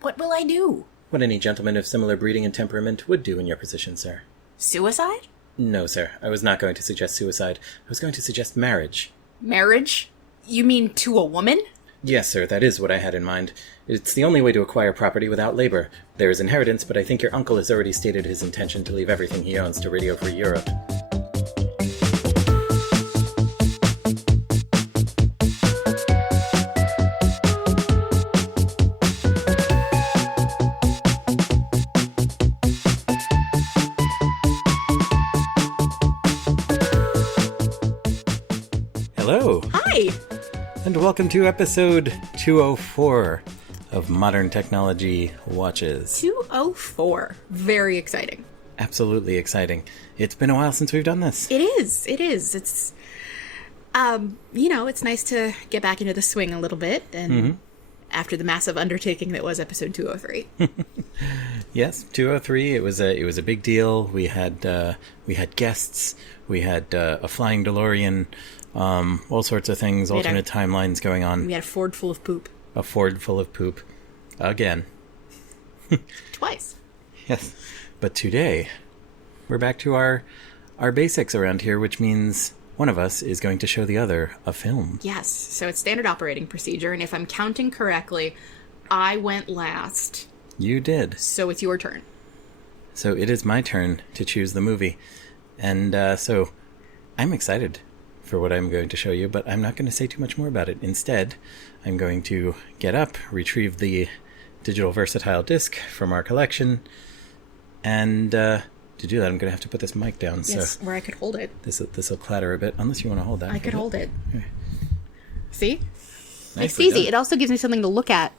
What will I do? What any gentleman of similar breeding and temperament would do in your position, sir. Suicide? No, sir. I was not going to suggest suicide. I was going to suggest marriage. Marriage? You mean to a woman? Yes, sir, that is what I had in mind. It's the only way to acquire property without labor. There is inheritance, but I think your uncle has already stated his intention to leave everything he owns to Radio Free Europe. Hello. Hi. And welcome to episode 204 of Modern Technology Watches. 204. Very exciting. Absolutely exciting. It's been a while since we've done this. It is. It's, it's nice to get back into the swing a little bit and after the massive undertaking that was episode 203. Yes, 203. It was a big deal. We had guests. We had a flying DeLorean. All sorts of things, alternate timelines going on. We had a Ford full of poop. A Ford full of poop. Again. Twice. Yes. But today, we're back to our basics around here, which means one of us is going to show the other a film. Yes. So it's standard operating procedure, and if I'm counting correctly, I went last. You did. So it's your turn. So it is my turn to choose the movie. And so I'm excited for what I'm going to show you, but I'm not going to say too much more about it. Instead, I'm going to get up, retrieve the digital versatile disc from our collection, and to do that, I'm going to have to put this mic down. Yes, so where I could hold it. This will clatter a bit, unless you want to hold that. I could hold it. Okay. See? Nicely It's easy. done. It also gives me something to look at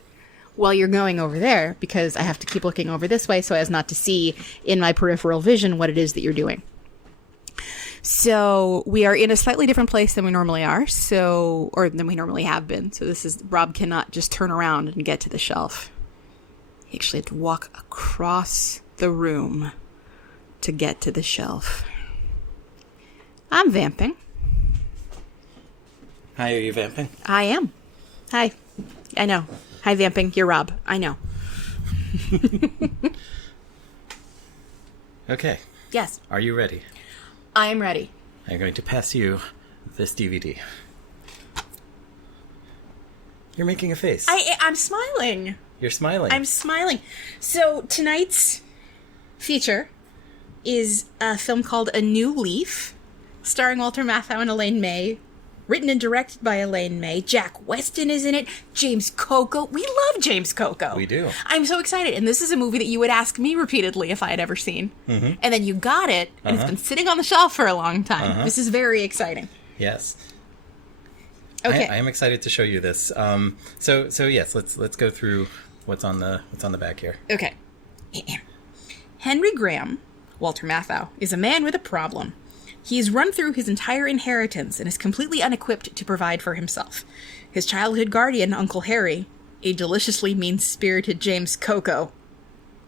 while you're going over there, because I have to keep looking over this way so as not to see in my peripheral vision what it is that you're doing. So we are in a slightly different place than we normally are, or than we normally have been. So Rob cannot just turn around and get to the shelf. He actually had to walk across the room to get to the shelf. I'm vamping. Hi, are you vamping? I am. Hi. I know. Hi, vamping. You're Rob. I know. Okay. Yes. Are you ready? I am ready. I'm going to pass you this DVD. You're making a face. I'm smiling. You're smiling. I'm smiling. So tonight's feature is a film called A New Leaf, starring Walter Matthau and Elaine May, written and directed by Elaine May. Jack Weston is in it. James Coco. We love James Coco. We do. I'm so excited. And this is a movie that you would ask me repeatedly if I had ever seen. Mm-hmm. And then you got it, and it's been sitting on the shelf for a long time. This is very exciting. Yes. Okay. I am excited to show you this. So yes, let's go through what's on the back here. Okay. Henry Graham, Walter Matthau, is a man with a problem. He's run through his entire inheritance and is completely unequipped to provide for himself. His childhood guardian, Uncle Harry, a deliciously mean-spirited James Coco,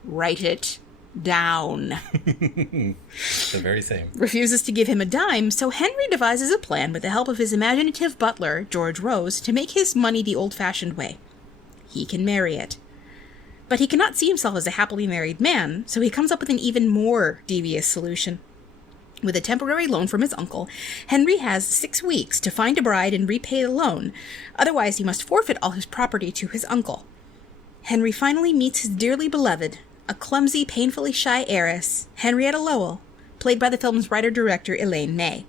write it down, The very same. refuses to give him a dime, so Henry devises a plan with the help of his imaginative butler, George Rose, to make his money the old-fashioned way. He can marry it. But he cannot see himself as a happily married man, so he comes up with an even more devious solution. With a temporary loan from his uncle, Henry has 6 weeks to find a bride and repay the loan. Otherwise, he must forfeit all his property to his uncle. Henry finally meets his dearly beloved, a clumsy, painfully shy heiress, Henrietta Lowell, played by the film's writer-director Elaine May.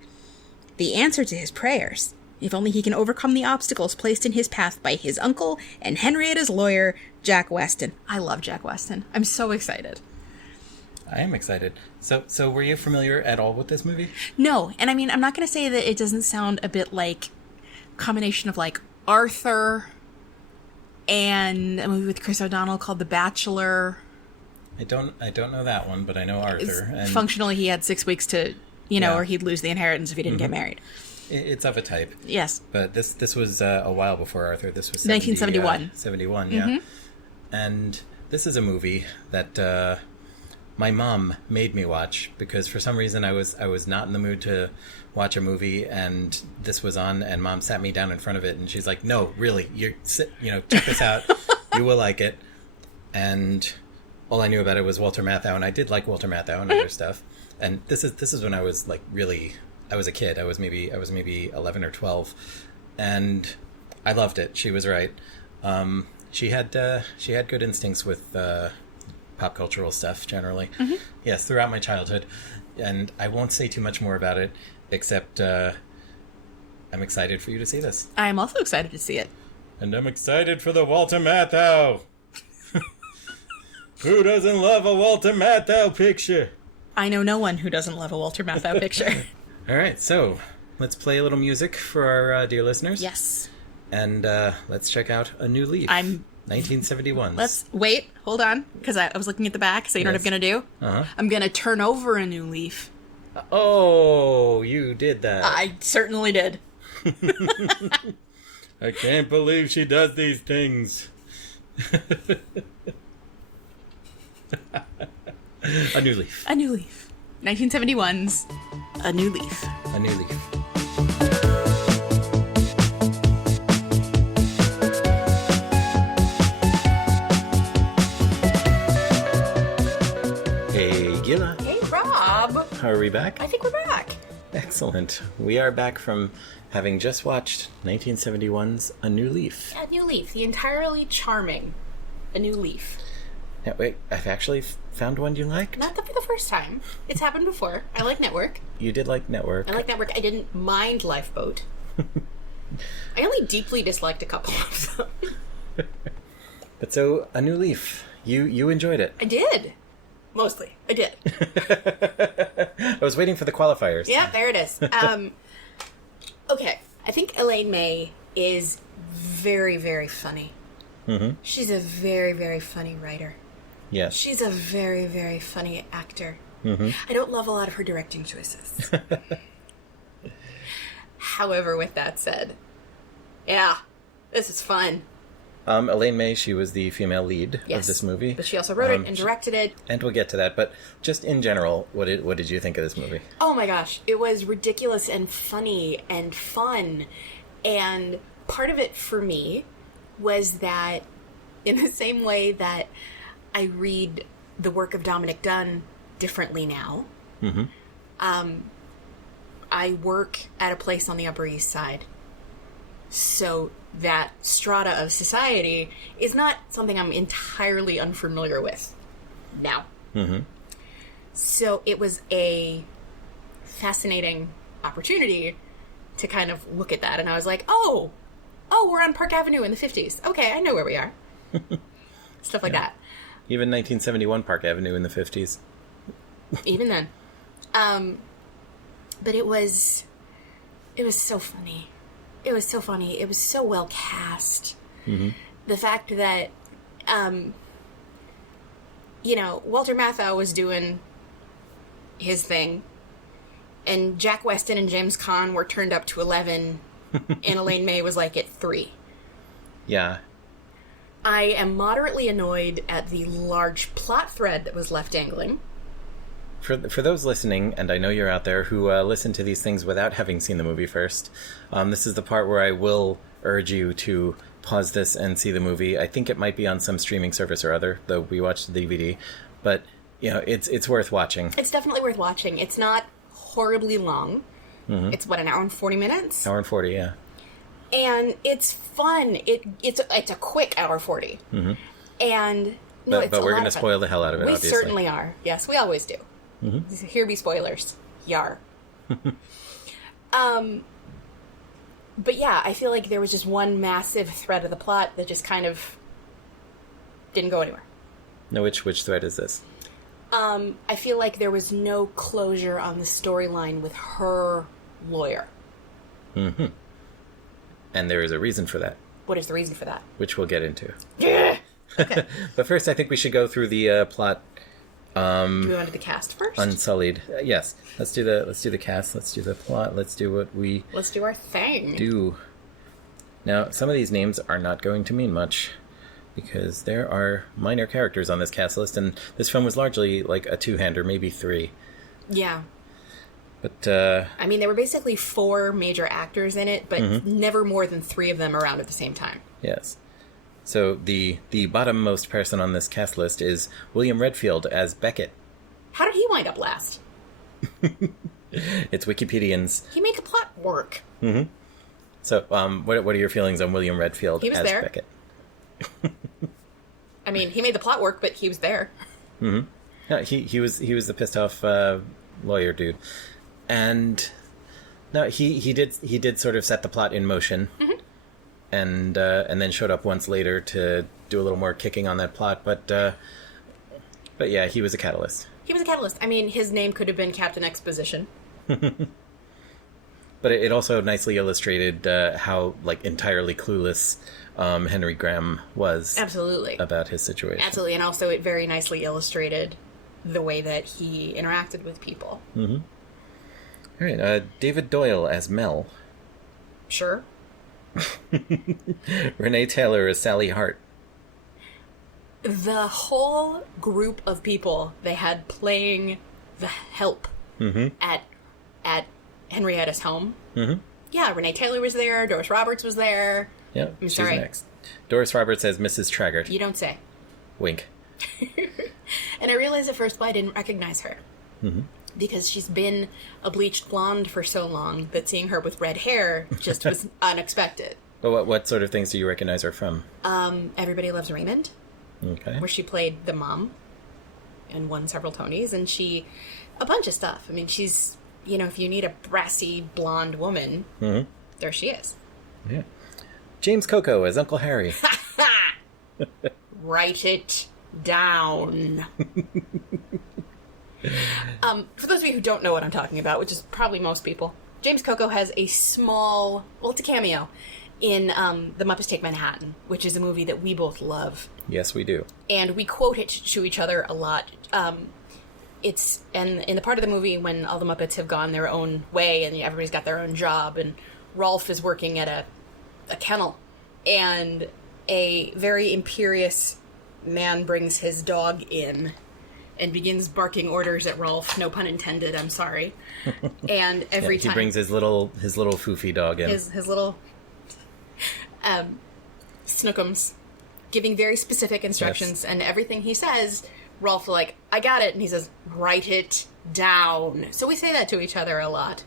The answer to his prayers, if only he can overcome the obstacles placed in his path by his uncle and Henrietta's lawyer, Jack Weston. I love Jack Weston. I'm so excited. I am excited. So were you familiar at all with this movie? No, and I mean, I'm not going to say that it doesn't sound a bit like a combination of like Arthur and a movie with Chris O'Donnell called The Bachelor. I don't know that one, but I know Arthur. And functionally, he had 6 weeks to, or he'd lose the inheritance if he didn't get married. It's of a type. Yes. But this was a while before Arthur. This was 1971. 71, yeah. And this is a movie that my mom made me watch because for some reason I was not in the mood to watch a movie, and this was on, and Mom sat me down in front of it, and she's like, "No, really, check this out. You will like it." and all I knew about it was Walter Matthau, and I did like Walter Matthau and other stuff. And this is when I was like really, I was a kid. I was maybe 11 or 12, and I loved it. She was right. She had good instincts with pop cultural stuff generally. Mm-hmm. Yes, throughout my childhood, and I won't say too much more about it, except I'm excited for you to see this. I am also excited to see it. And I'm excited for the Walter Matthau. Who doesn't love a Walter Matthau picture? I know no one who doesn't love a Walter Matthau picture. All right, so let's play a little music for our dear listeners. Yes. And let's check out A New Leaf. 1971. Let's wait. Hold on, because I was looking at the back. So you know what I'm going to do? Uh-huh. I'm going to turn over a new leaf. Oh, you did that. I certainly did. I can't believe she does these things. A New Leaf. A New Leaf. 1971's A New Leaf. A New Leaf. Hey, Gila. Hey, Rob. How are we back? I think we're back. Excellent. We are back from having just watched 1971's A New Leaf. A New Leaf. The entirely charming A New Leaf. Now, wait, I've actually found one you liked? Not for the first time. It's happened before. I like Network. You did like Network. I like Network. I didn't mind Lifeboat. I only deeply disliked a couple of them. But so, A New Leaf. You enjoyed it. I did. Mostly. I did. I was waiting for the qualifiers. Yeah, there it is. Okay. I think Elaine May is very, very funny. Mm-hmm. She's a very, very funny writer. Yes. She's a very, very funny actor. Mm-hmm. I don't love a lot of her directing choices. However, with that said, yeah, this is fun. Elaine May, she was the female lead yes, of this movie. But she also wrote it and directed it. And we'll get to that, but just in general, what did you think of this movie? Oh my gosh, it was ridiculous and funny and fun. And part of it for me was that in the same way that I read the work of Dominic Dunne differently now, mm-hmm. I work at a place on the Upper East Side. So that strata of society is not something I'm entirely unfamiliar with now. Mm-hmm. So it was a fascinating opportunity to kind of look at that. And I was like, oh, we're on Park Avenue in the 50s. Okay, I know where we are. Stuff like that. Even 1971 Park Avenue in the 50s. Even then. But it was so funny. It was so funny. It was so well cast. Mm-hmm. The fact that, Walter Matthau was doing his thing, and Jack Weston and James Caan were turned up to 11, and Elaine May was like at 3. Yeah. I am moderately annoyed at the large plot thread that was left dangling. For those listening, and I know you're out there, who listen to these things without having seen the movie first, this is the part where I will urge you to pause this and see the movie. I think it might be on some streaming service or other, though we watched the DVD. But, it's worth watching. It's definitely worth watching. It's not horribly long. Mm-hmm. It's, an hour and 40 minutes? Hour and 40, yeah. And it's fun. It's a quick hour 40. Mm-hmm. And, but we're going to spoil the hell out of it, obviously. We certainly are. Yes, we always do. Mm-hmm. Here be spoilers. Yar. But yeah, I feel like there was just one massive thread of the plot that just kind of didn't go anywhere. No, which thread is this? I feel like there was no closure on the storyline with her lawyer. Mm-hmm. And there is a reason for that. What is the reason for that? Which we'll get into. Yeah. Okay. But first, I think we should go through the plot. Do we want to do the cast first? Unsullied. Yes. Let's do the cast. Let's do the plot. Let's do our thing. Do. Now, some of these names are not going to mean much because there are minor characters on this cast list, and this film was largely like a two-hander, maybe 3. Yeah. But there were basically 4 major actors in it, but never more than 3 of them around at the same time. Yes. So the bottommost person on this cast list is William Redfield as Beckett. How did he wind up last? It's Wikipedians. He made the plot work. Mm-hmm. So, what are your feelings on William Redfield as there. Beckett? I mean, he made the plot work, but he was there. Mm-hmm. Yeah, he was the pissed off lawyer dude, and no, he did sort of set the plot in motion, mm-hmm. and then showed up once later to do a little more kicking on that plot, but yeah, he was a catalyst. He was a catalyst. I mean, his name could have been Captain Exposition. But it also nicely illustrated how entirely clueless Henry Graham was. Absolutely. About his situation. Absolutely, and also it very nicely illustrated the way that he interacted with people. Mm-hmm. All right, David Doyle as Mel. Sure. Renee Taylor as Sally Hart. The whole group of people they had playing the help mm-hmm. at Henrietta's home. Mm-hmm. Yeah, Renee Taylor was there. Doris Roberts was there. Yeah, she's sorry. next. Doris Roberts as Mrs. Traggart. You don't say. Wink. And I realized at first why I didn't recognize her. Mm-hmm. Because she's been a bleached blonde for so long that seeing her with red hair just was unexpected. Well, what sort of things do you recognize her from? Everybody Loves Raymond. Okay. Where she played the mom and won several Tonys. And a bunch of stuff. I mean, she's, if you need a brassy blonde woman, mm-hmm. there she is. Yeah. James Coco as Uncle Harry. Write it down. For those of you who don't know what I'm talking about, which is probably most people, James Coco has a small, it's a cameo in The Muppets Take Manhattan, which is a movie that we both love. Yes, we do. And we quote it to each other a lot. It's in the part of the movie when all the Muppets have gone their own way and everybody's got their own job, and Rolf is working at a kennel, and a very imperious man brings his dog in and begins barking orders at Rolf. No pun intended, I'm sorry. And every time he brings his little foofy dog in. His little Snookums, giving very specific instructions, yes. And everything he says, Rolf I got it, and he says, write it down. So we say that to each other a lot.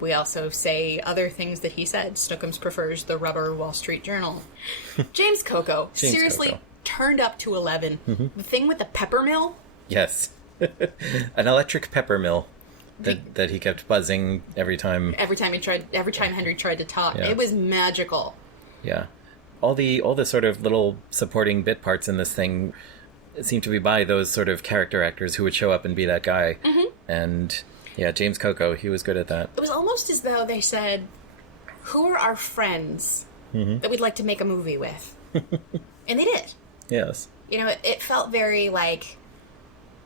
We also say other things that he said. Snookums prefers the rubber Wall Street Journal. James Coco, seriously, Coco. Turned up to 11. Mm-hmm. The thing with the pepper mill? Yes. An electric pepper mill that he kept buzzing every time Henry tried to talk. Yeah. It was magical. Yeah. All the sort of little supporting bit parts in this thing seem to be by those sort of character actors who would show up and be that guy. Mm-hmm. And yeah, James Coco, he was good at that. It was almost as though they said, who are our friends mm-hmm. that we'd like to make a movie with? And they did. Yes. It felt very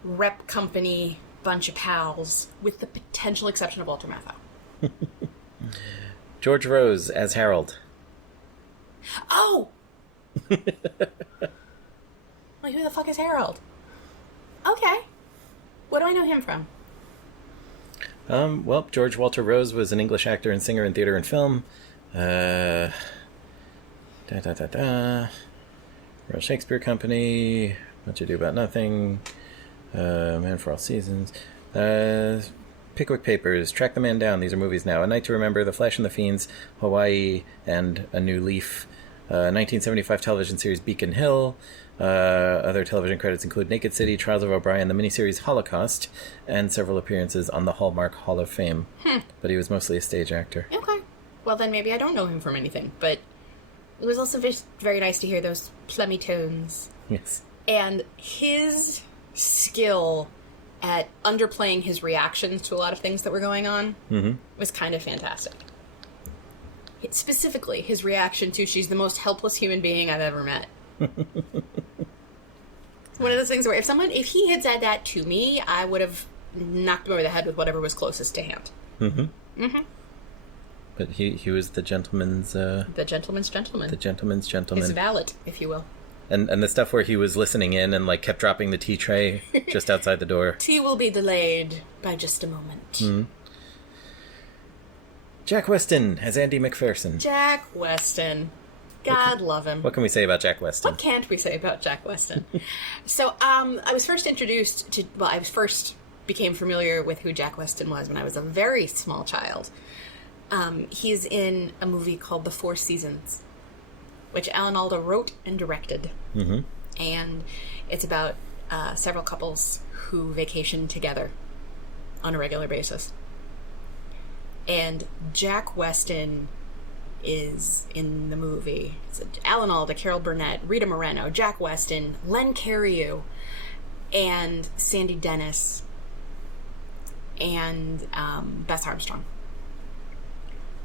rep company, bunch of pals, with the potential exception of Walter Matthau. George Rose as Harold. Oh! Who the fuck is Harold? Okay. What do I know him from? George Walter Rose was an English actor and singer in theater and film. Royal Shakespeare Company, What You Do About Nothing, Man for All Seasons, Pickwick Papers, Track the Man Down, these are movies now, A Night to Remember, The Flash and the Fiends, Hawaii, and A New Leaf, 1975 television series Beacon Hill. Other television credits include Naked City, Trials of O'Brien, the miniseries Holocaust, and several appearances on the Hallmark Hall of Fame. But he was mostly a stage actor. Okay. Well, then maybe I don't know him from anything, but it was also very nice to hear those plummy tones. Yes. And his skill at underplaying his reactions to a lot of things that were going on mm-hmm. was kind of fantastic. Specifically, his reaction to she's the most helpless human being I've ever met. It's one of those things where if he had said that to me, I would have knocked him over the head with whatever was closest to hand. Mm-hmm. Mm-hmm. But he was the gentleman's... the gentleman's gentleman. The gentleman's gentleman. His valet, if you will. And the stuff where he was listening in and kept dropping the tea tray just outside the door. Tea will be delayed by just a moment. Mm-hmm. Jack Weston as Andy McPherson. Jack Weston. God love him. What can we say about Jack Weston? What can't we say about Jack Weston? So, I was first introduced to, became familiar with who Jack Weston was when I was a very small child. He's in a movie called The Four Seasons, which Alan Alda wrote and directed. Mm-hmm. And it's about several couples who vacation together on a regular basis. And Jack Weston is in the movie. It's Alan Alda, Carol Burnett, Rita Moreno, Jack Weston, Len Cariou, and Sandy Dennis, and Beth Armstrong.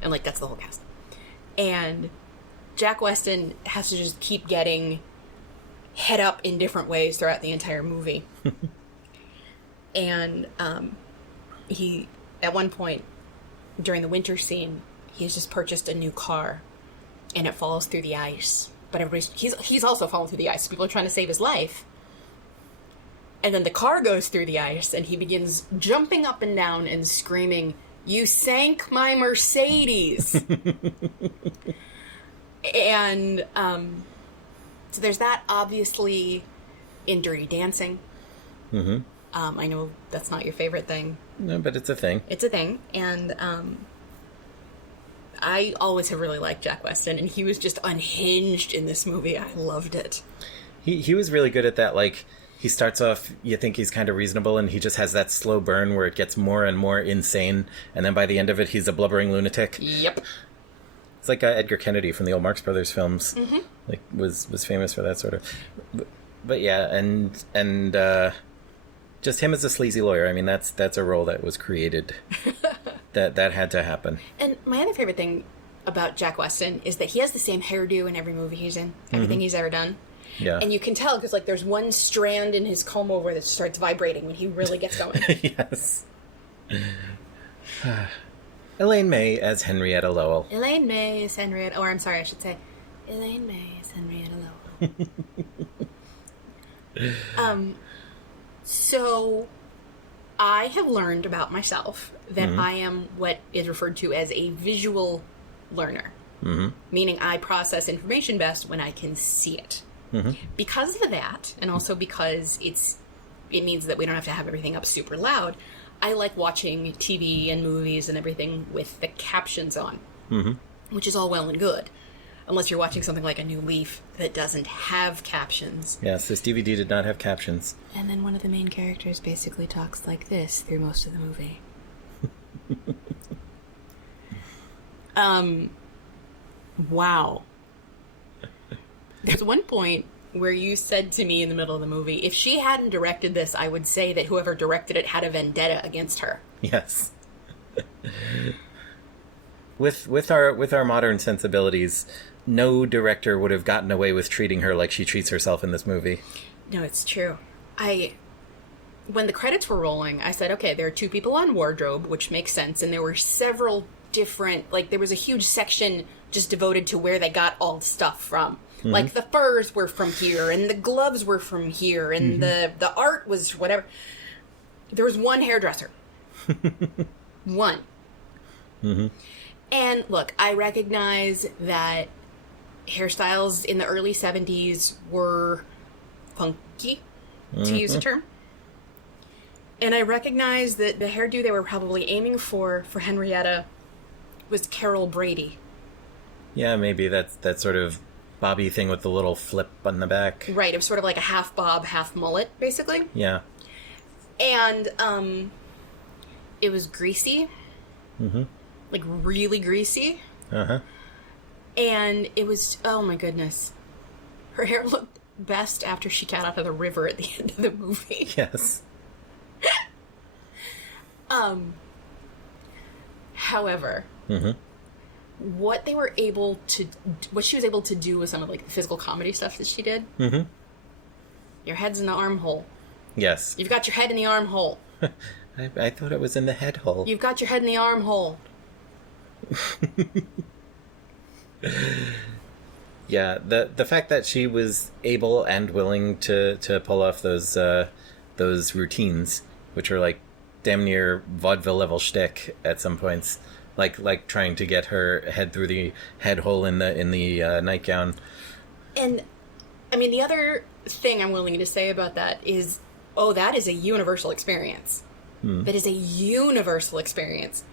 And, that's the whole cast. And Jack Weston has to just keep getting head up in different ways throughout the entire movie. And he, at one point, during the winter scene, he's just purchased a new car, and it falls through the ice. But he's also fallen through the ice. People are trying to save his life. And then the car goes through the ice, and he begins jumping up and down and screaming, "You sank my Mercedes!" And so there's that, obviously, in Dirty Dancing. Mm-hmm. I know that's not your favorite thing. No, but it's a thing. It's a thing. And I always have really liked Jack Weston, and he was just unhinged in this movie. I loved it. He was really good at that, he starts off, you think he's kind of reasonable, and he just has that slow burn where it gets more and more insane, and then by the end of it, he's a blubbering lunatic. Yep. It's like Edgar Kennedy from the old Marx Brothers films. Mm-hmm. Was famous for that sort of... But yeah, and just him as a sleazy lawyer, I mean, that's a role that was created. that had to happen. And my other favorite thing about Jack Weston is that he has the same hairdo in every movie he's in, everything he's ever done. Yeah. And you can tell because, there's one strand in his comb over that starts vibrating when he really gets going. Yes. Elaine May as Henrietta Lowell. Elaine May is Henrietta... Or, I'm sorry, I should say, Elaine May is Henrietta Lowell. So, I have learned about myself that I am what is referred to as a visual learner. Mm-hmm. Meaning I process information best when I can see it. Mm-hmm. Because of that, and also because it means that we don't have to have everything up super loud, I like watching TV and movies and everything with the captions on, which is all well and good, unless you're watching something like A New Leaf that doesn't have captions. Yes, this DVD did not have captions. And then one of the main characters basically talks like this through most of the movie. Wow. There's one point where you said to me in the middle of the movie, if she hadn't directed this, I would say that whoever directed it had a vendetta against her. Yes. With our modern sensibilities, no director would have gotten away with treating her like she treats herself in this movie. No, it's true. When the credits were rolling, I said, okay, there are two people on wardrobe, which makes sense, and there were several different, there was a huge section just devoted to where they got all the stuff from. Mm-hmm. The furs were from here, and the gloves were from here, and the art was whatever. There was one hairdresser. One. Mm-hmm. And look, I recognize that hairstyles in the early 70s were funky, to use a term. And I recognize that the hairdo they were probably aiming for Henrietta was Carol Brady. Yeah, maybe that's that sort of bobby thing with the little flip on the back. Right, it was sort of like a half bob, half mullet, basically. Yeah. And it was greasy. Mm-hmm. Really greasy. Uh-huh. And it was, oh my goodness. Her hair looked best after she got out of the river at the end of the movie. Yes. However, what she was able to do with some of the physical comedy stuff that she did. Mm-hmm. Your head's in the armhole. Yes. You've got your head in the armhole. I thought it was in the head hole. You've got your head in the armhole. Yeah, the fact that she was able and willing to pull off those routines, which are damn near vaudeville level shtick at some points. like trying to get her head through the head hole in the nightgown. And I mean, the other thing I'm willing to say about that is, that is a universal experience. That is a universal experience.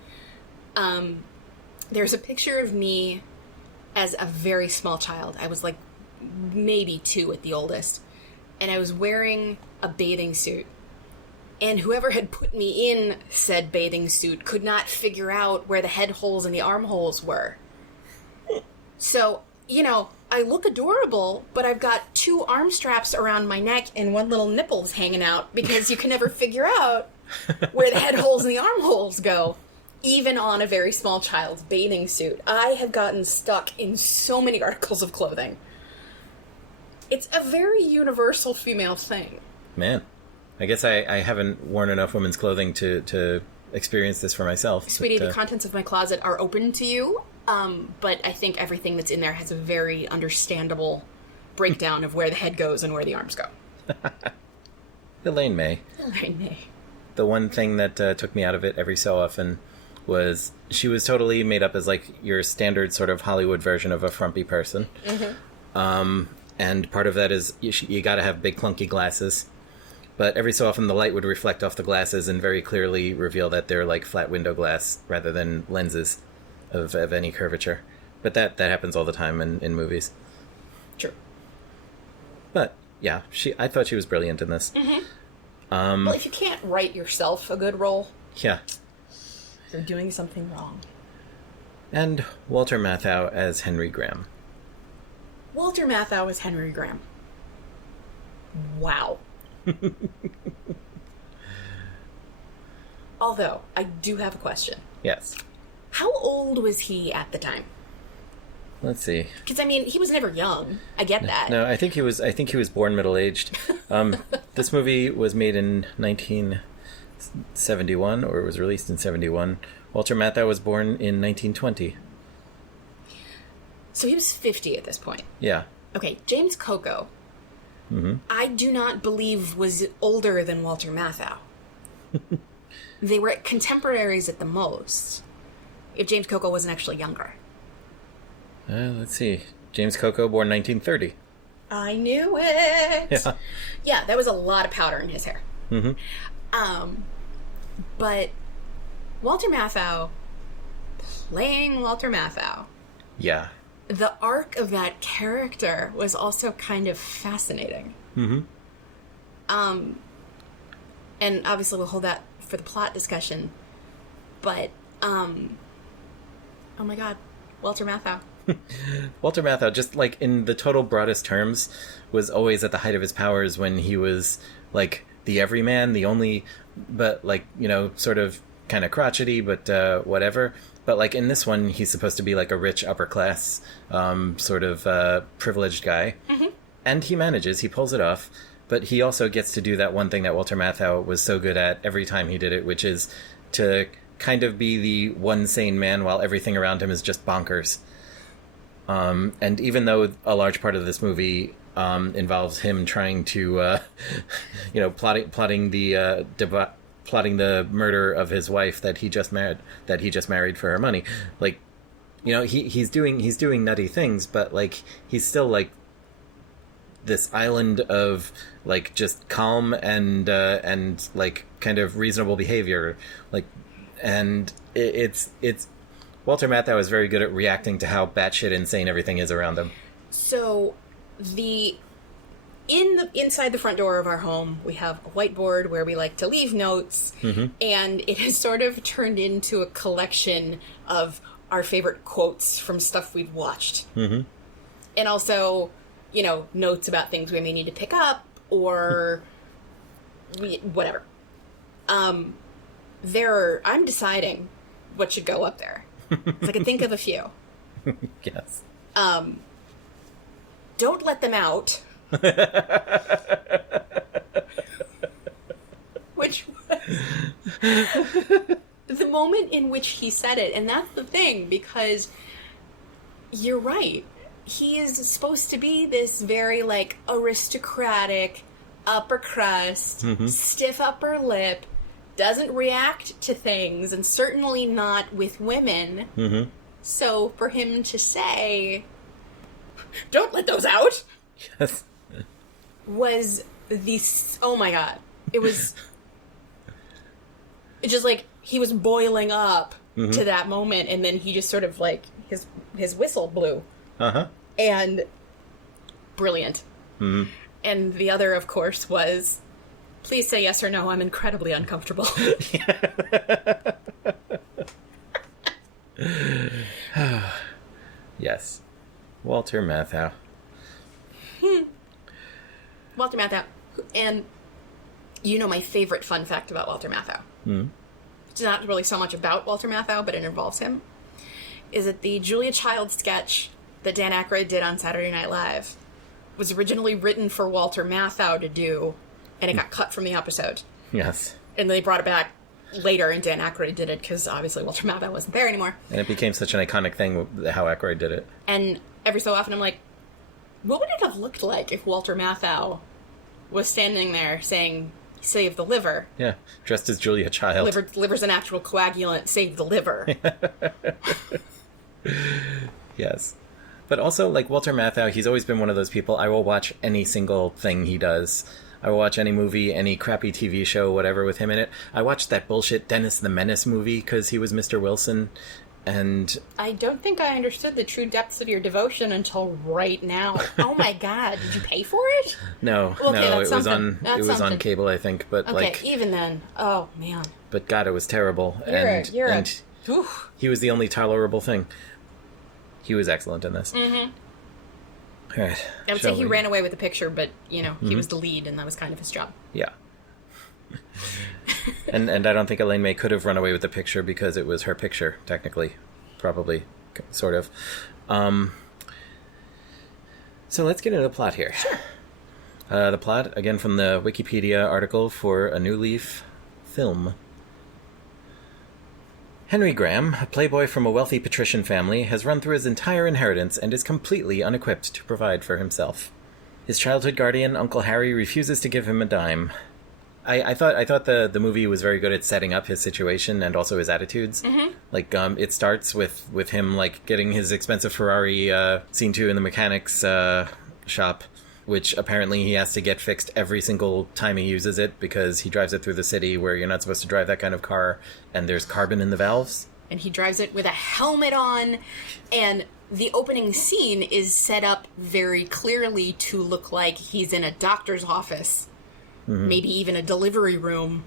There's a picture of me as a very small child. I was like maybe 2 at the oldest, and I was wearing a bathing suit. And whoever had put me in said bathing suit could not figure out where the head holes and the armholes were. So, I look adorable, but I've got 2 arm straps around my neck and 1 little nipple's hanging out because you can never figure out where the head holes and the armholes go, even on a very small child's bathing suit. I have gotten stuck in so many articles of clothing. It's a very universal female thing. Man. I guess I haven't worn enough women's clothing to experience this for myself. Sweetie, the contents of my closet are open to you, but I think everything that's in there has a very understandable breakdown of where the head goes and where the arms go. Elaine May. Elaine May. The one thing that took me out of it every so often was she was totally made up as like your standard sort of Hollywood version of a frumpy person. And part of that is you got to have big clunky glasses. But every so often the light would reflect off the glasses and very clearly reveal that they're like flat window glass rather than lenses of any curvature. But that happens all the time in movies. True. But yeah, I thought she was brilliant in this. Well, if you can't write yourself a good role, yeah, you're doing something wrong. And Walter Matthau as Henry Graham. Walter Matthau as Henry Graham. Wow. Although, I do have a question. Yes. How old was he at the time? Let's see. Because, I mean, he was never young. I get that. No, I think he was born middle-aged. This movie was made in 1971, or it was released in 71. Walter Matthau was born in 1920. So he was 50 at this point. Yeah. Okay, James Coco, I do not believe was older than Walter Matthau. They were contemporaries at the most, if James Coco wasn't actually younger. Let's see. James Coco, born 1930. I knew it! Yeah, that was a lot of powder in his hair. But Walter Matthau, playing Walter Matthau. Yeah. The arc of that character was also kind of fascinating. And obviously we'll hold that for the plot discussion. But, oh my god, Walter Matthau. Walter Matthau, just like in the total broadest terms, was always at the height of his powers when he was like the everyman, the only, but like, sort of kind of crotchety, but whatever. But like in this one, he's supposed to be like a rich upper class, sort of privileged guy. And he manages, he pulls it off. But he also gets to do that one thing that Walter Matthau was so good at every time he did it, which is to kind of be the one sane man while everything around him is just bonkers. And even though a large part of this movie involves him trying to, plotting the murder of his wife that he just married for her money, like, he's doing nutty things, but like he's still like this island of like just calm and like kind of reasonable behavior, like, and it's Walter Matthau is very good at reacting to how batshit insane everything is around him. So inside the front door of our home, we have a whiteboard where we like to leave notes, and it has sort of turned into a collection of our favorite quotes from stuff we've watched. And also, notes about things we may need to pick up, or whatever. I'm deciding what should go up there. So I can think of a few. Yes. Don't let them out. Which was the moment in which he said it. And that's the thing, because you're right. He is supposed to be this very, aristocratic, upper crust, stiff upper lip, doesn't react to things, and certainly not with women. Mm-hmm. So for him to say, "Don't let those out," Yes. was oh my god. It was it's just like he was boiling up to that moment, and then he just sort of like his whistle blew. Uh-huh. And brilliant. Mm-hmm. And the other, of course, was, "Please say yes or no, I'm incredibly uncomfortable." Yes. Walter Matthau. Walter Matthau. And you know my favorite fun fact about Walter Matthau. It's not really so much about Walter Matthau, but it involves him. Is that the Julia Child sketch that Dan Aykroyd did on Saturday Night Live was originally written for Walter Matthau to do, and it got cut from the episode. Yes. And they brought it back later, and Dan Aykroyd did it, because obviously Walter Matthau wasn't there anymore. And it became such an iconic thing, how Aykroyd did it. And every so often I'm like, what would it have looked like if Walter Matthau was standing there saying, "Save the liver"? Yeah, dressed as Julia Child. Liver's an actual coagulant, save the liver. Yes. But also, like, Walter Matthau, he's always been one of those people, I will watch any single thing he does. I will watch any movie, any crappy TV show, whatever, with him in it. I watched that bullshit Dennis the Menace movie because he was Mr. Wilson, and... I don't think I understood the true depths of your devotion until right now. Oh my god, did you pay for it? No, Okay, no, that's it was something. on cable, I think, but Okay, like... even then. Oh, man. But God, it was terrible. And he was the only tolerable thing. He was excellent in this. Mm-hmm. All right. I would say he ran away with the picture, but, you know, he was the lead, and that was kind of his job. Yeah. and I don't think Elaine May could have run away with the picture because it was her picture, technically. Probably. Sort of. So let's get into the plot here. Sure. The plot, again, from the Wikipedia article for A New Leaf film. Henry Graham, a playboy from a wealthy patrician family, has run through his entire inheritance and is completely unequipped to provide for himself. His childhood guardian, Uncle Harry, refuses to give him a dime. I thought the movie was very good at setting up his situation and also his attitudes. Mm-hmm. Like, it starts with him, like, getting his expensive Ferrari seen to in the mechanic's shop, which apparently he has to get fixed every single time he uses it because he drives it through the city where you're not supposed to drive that kind of car, and there's carbon in the valves. And he drives it with a helmet on, and the opening scene is set up very clearly to look like he's in a doctor's office, maybe even a delivery room,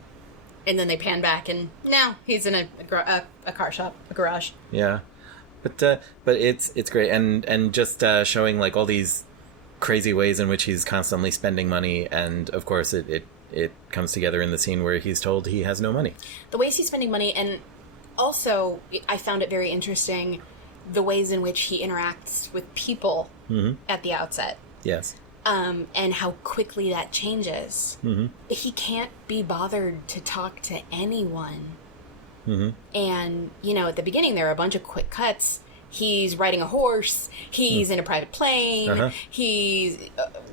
and then they pan back, and now he's in a car shop, a garage. Yeah, but it's great, and just showing like all these crazy ways in which he's constantly spending money, and of course it comes together in the scene where he's told he has no money. The ways he's spending money, and also I found it very interesting the ways in which he interacts with people at the outset. Yes. And how quickly that changes. Mm-hmm. He can't be bothered to talk to anyone. Mm-hmm. And, you know, at the beginning there are a bunch of quick cuts. He's riding a horse. He's in a private plane. He's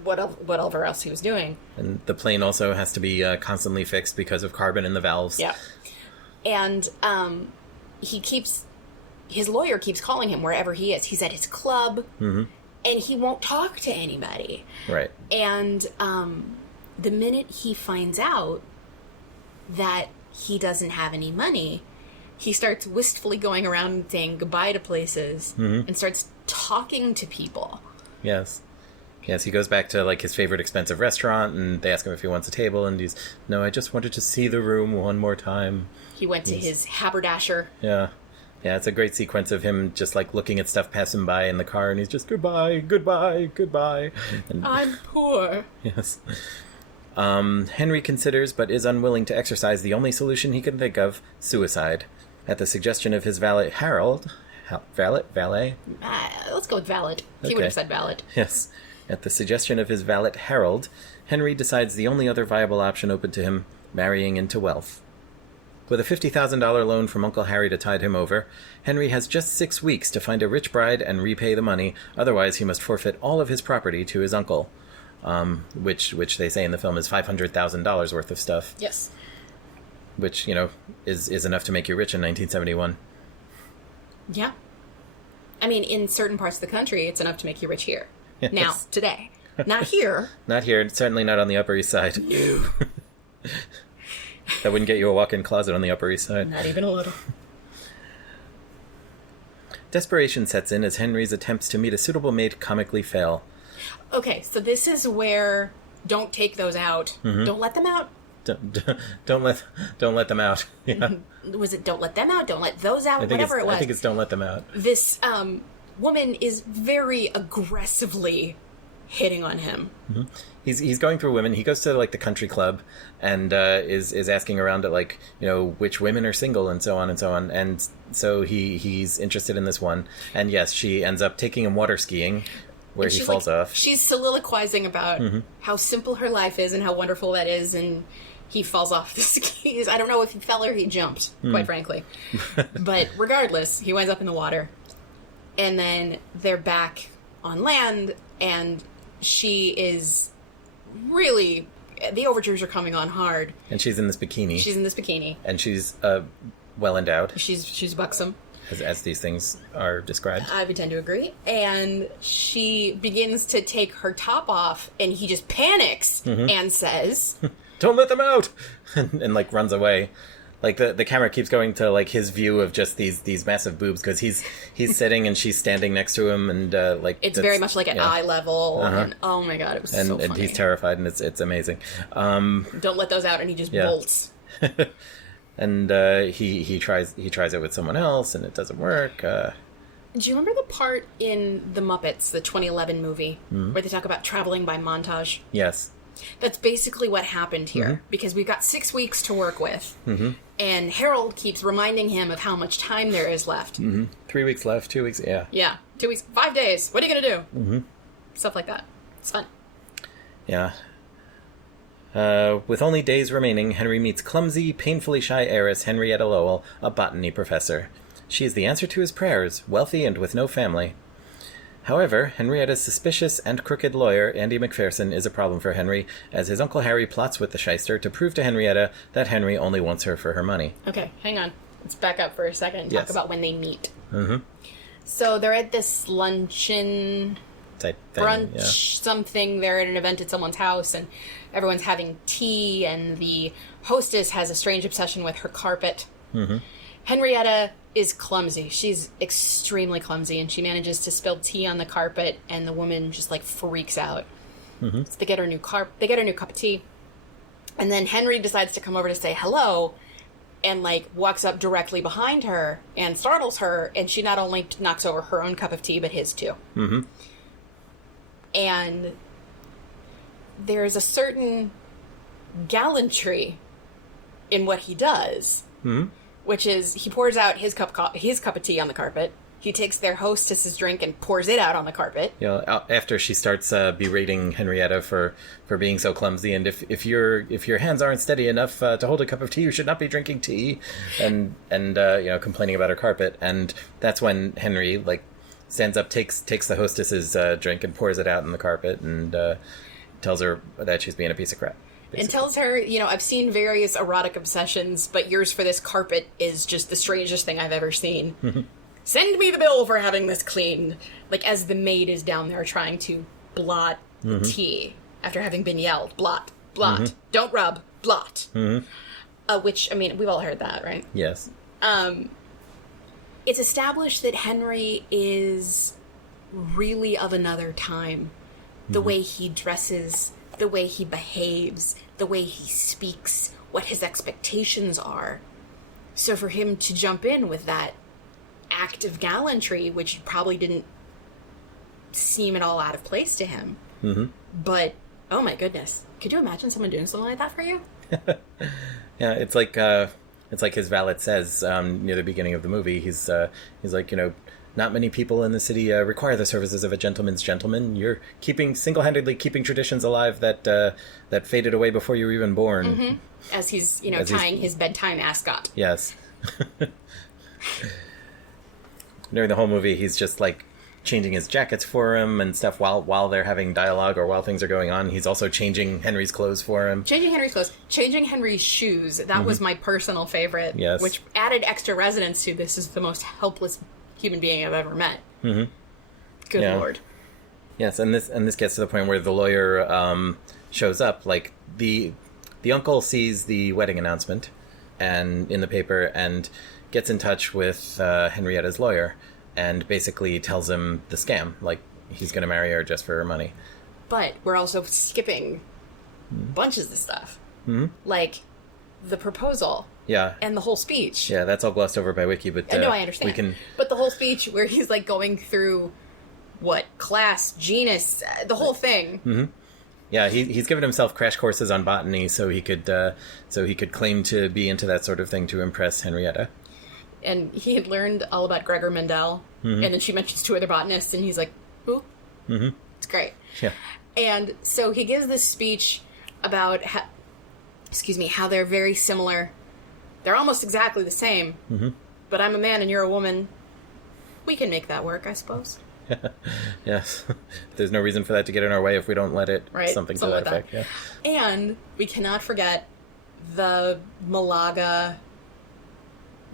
whatever else he was doing. And the plane also has to be constantly fixed because of carbon in the valves. Yeah. And his lawyer keeps calling him wherever he is. He's at his club, and he won't talk to anybody. Right. And the minute he finds out that he doesn't have any money, he starts wistfully going around and saying goodbye to places and starts talking to people. Yes. Yes, he goes back to, like, his favorite expensive restaurant, and they ask him if he wants a table, and he's, "No, I just wanted to see the room one more time." He went to his haberdasher. Yeah. Yeah, it's a great sequence of him just, like, looking at stuff passing by in the car, and he's just, "Goodbye, goodbye, goodbye." And, I'm poor. Yes. Henry considers, but is unwilling to exercise the only solution he can think of, suicide. At the suggestion of his valet, Harold... Valet? Let's go with valet. He would have said valet. Yes. At the suggestion of his valet, Harold, Henry decides the only other viable option open to him, marrying into wealth. With a $50,000 loan from Uncle Harry to tide him over, Henry has just 6 weeks to find a rich bride and repay the money, otherwise he must forfeit all of his property to his uncle, which they say in the film is $500,000 worth of stuff. Yes. which, you know, is enough to make you rich in 1971. Yeah. I mean, in certain parts of the country, it's enough to make you rich here. Yes. Now, today. Not here. Not here. Certainly not on the Upper East Side. No. That wouldn't get you a walk-in closet on the Upper East Side. Not even a little. Desperation sets in as Henry's attempts to meet a suitable mate comically fail. Okay, so this is where don't take those out. Mm-hmm. Don't let them out. Don't let them out. Yeah. Was it don't let them out? Don't let those out? Whatever it was. I think it's don't let them out. This woman is very aggressively hitting on him. Mm-hmm. He's going through women. He goes to like the country club and is asking around at like, you know, which women are single and so on and so on. And so he's interested in this one. And yes, she ends up taking him water skiing where he falls off. She's soliloquizing about how simple her life is and how wonderful that is, and he falls off the skis. I don't know if he fell or he jumped, quite frankly. But regardless, he winds up in the water. And then they're back on land, and she is really... The overtures are coming on hard. And she's in this bikini. And she's well endowed. She's buxom. As these things are described. I would tend to agree. And she begins to take her top off, and he just panics and says... Don't let them out! and like runs away. Like the camera keeps going to like his view of just these massive boobs because he's sitting and she's standing next to him and like it's very much like at eye level and oh my god, it was so funny. And he's terrified and it's amazing. Don't let those out, and he just bolts. And he tries it with someone else and it doesn't work. Do you remember the part in The Muppets, the 2011 movie, where they talk about traveling by montage? Yes. That's basically what happened here, because we've got 6 weeks to work with, and Harold keeps reminding him of how much time there is left. 3 weeks left, 2 weeks, yeah. Yeah, 2 weeks, 5 days, what are you going to do? Stuff like that. It's fun. Yeah. With only days remaining, Henry meets clumsy, painfully shy heiress Henrietta Lowell, a botany professor. She is the answer to his prayers, wealthy and with no family. However, Henrietta's suspicious and crooked lawyer, Andy McPherson, is a problem for Henry, as his Uncle Harry plots with the shyster to prove to Henrietta that Henry only wants her for her money. Okay, hang on. Let's back up for a second and talk about when they meet. Mm-hmm. So they're at this luncheon... type thing, brunch, something. They're at an event at someone's house, and everyone's having tea, and the hostess has a strange obsession with her carpet. Henrietta is clumsy. She's extremely clumsy, and she manages to spill tea on the carpet, and the woman just like freaks out. So they get her new cup of tea, and then Henry decides to come over to say hello, and like walks up directly behind her and startles her, and she not only knocks over her own cup of tea but his too. And there's a certain gallantry in what he does, which is he pours out his cup of tea on the carpet. He takes their hostess's drink and pours it out on the carpet. Yeah, after she starts berating Henrietta for being so clumsy, and if your hands aren't steady enough to hold a cup of tea, you should not be drinking tea, and complaining about her carpet, and that's when Henry like stands up, takes the hostess's drink and pours it out on the carpet, and tells her that she's being a piece of crap. Basically. And tells her, I've seen various erotic obsessions, but yours for this carpet is just the strangest thing I've ever seen. Send me the bill for having this cleaned. Like, as the maid is down there trying to blot the tea after having been yelled, blot, don't rub, blot. Which, I mean, we've all heard that, right? Yes. It's established that Henry is really of another time. The way he dresses, the way he behaves, the way he speaks, what his expectations are. So for him to jump in with that act of gallantry, which probably didn't seem at all out of place to him. But, oh my goodness. Could you imagine someone doing something like that for you? Yeah, it's like his valet says near the beginning of the movie. He's like, not many people in the city require the services of a gentleman's gentleman. You're single-handedly keeping traditions alive that faded away before you were even born. As he's, tying his bedtime ascot. Yes. During the whole movie, he's just like changing his jackets for him and stuff while they're having dialogue or while things are going on. He's also changing Henry's clothes for him. Changing Henry's clothes. Changing Henry's shoes. That was my personal favorite. Yes. Which added extra resonance to this is the most helpless human being I've ever met. Mm-hmm. Good Lord. Yes, and this gets to the point where the lawyer shows up. Like, the uncle sees the wedding announcement and in the paper and gets in touch with Henrietta's lawyer and basically tells him the scam. Like, he's going to marry her just for her money. But we're also skipping bunches of stuff. Mm-hmm. Like, the proposal. Yeah. And the whole speech. Yeah, that's all glossed over by Wiki, but... no, I understand. But the whole speech where he's, like, going through, class, genus, the whole thing. Mm-hmm. Yeah, he's given himself crash courses on botany so he could claim to be into that sort of thing to impress Henrietta. And he had learned all about Gregor Mendel, and then she mentions 2 other botanists, and he's like, who? Mm-hmm. It's great. Yeah. And so he gives this speech about, how they're very similar. They're almost exactly the same, but I'm a man and you're a woman. We can make that work, I suppose. Yes. There's no reason for that to get in our way if we don't let it. Right. Something to that effect. Yeah. And we cannot forget the Malaga...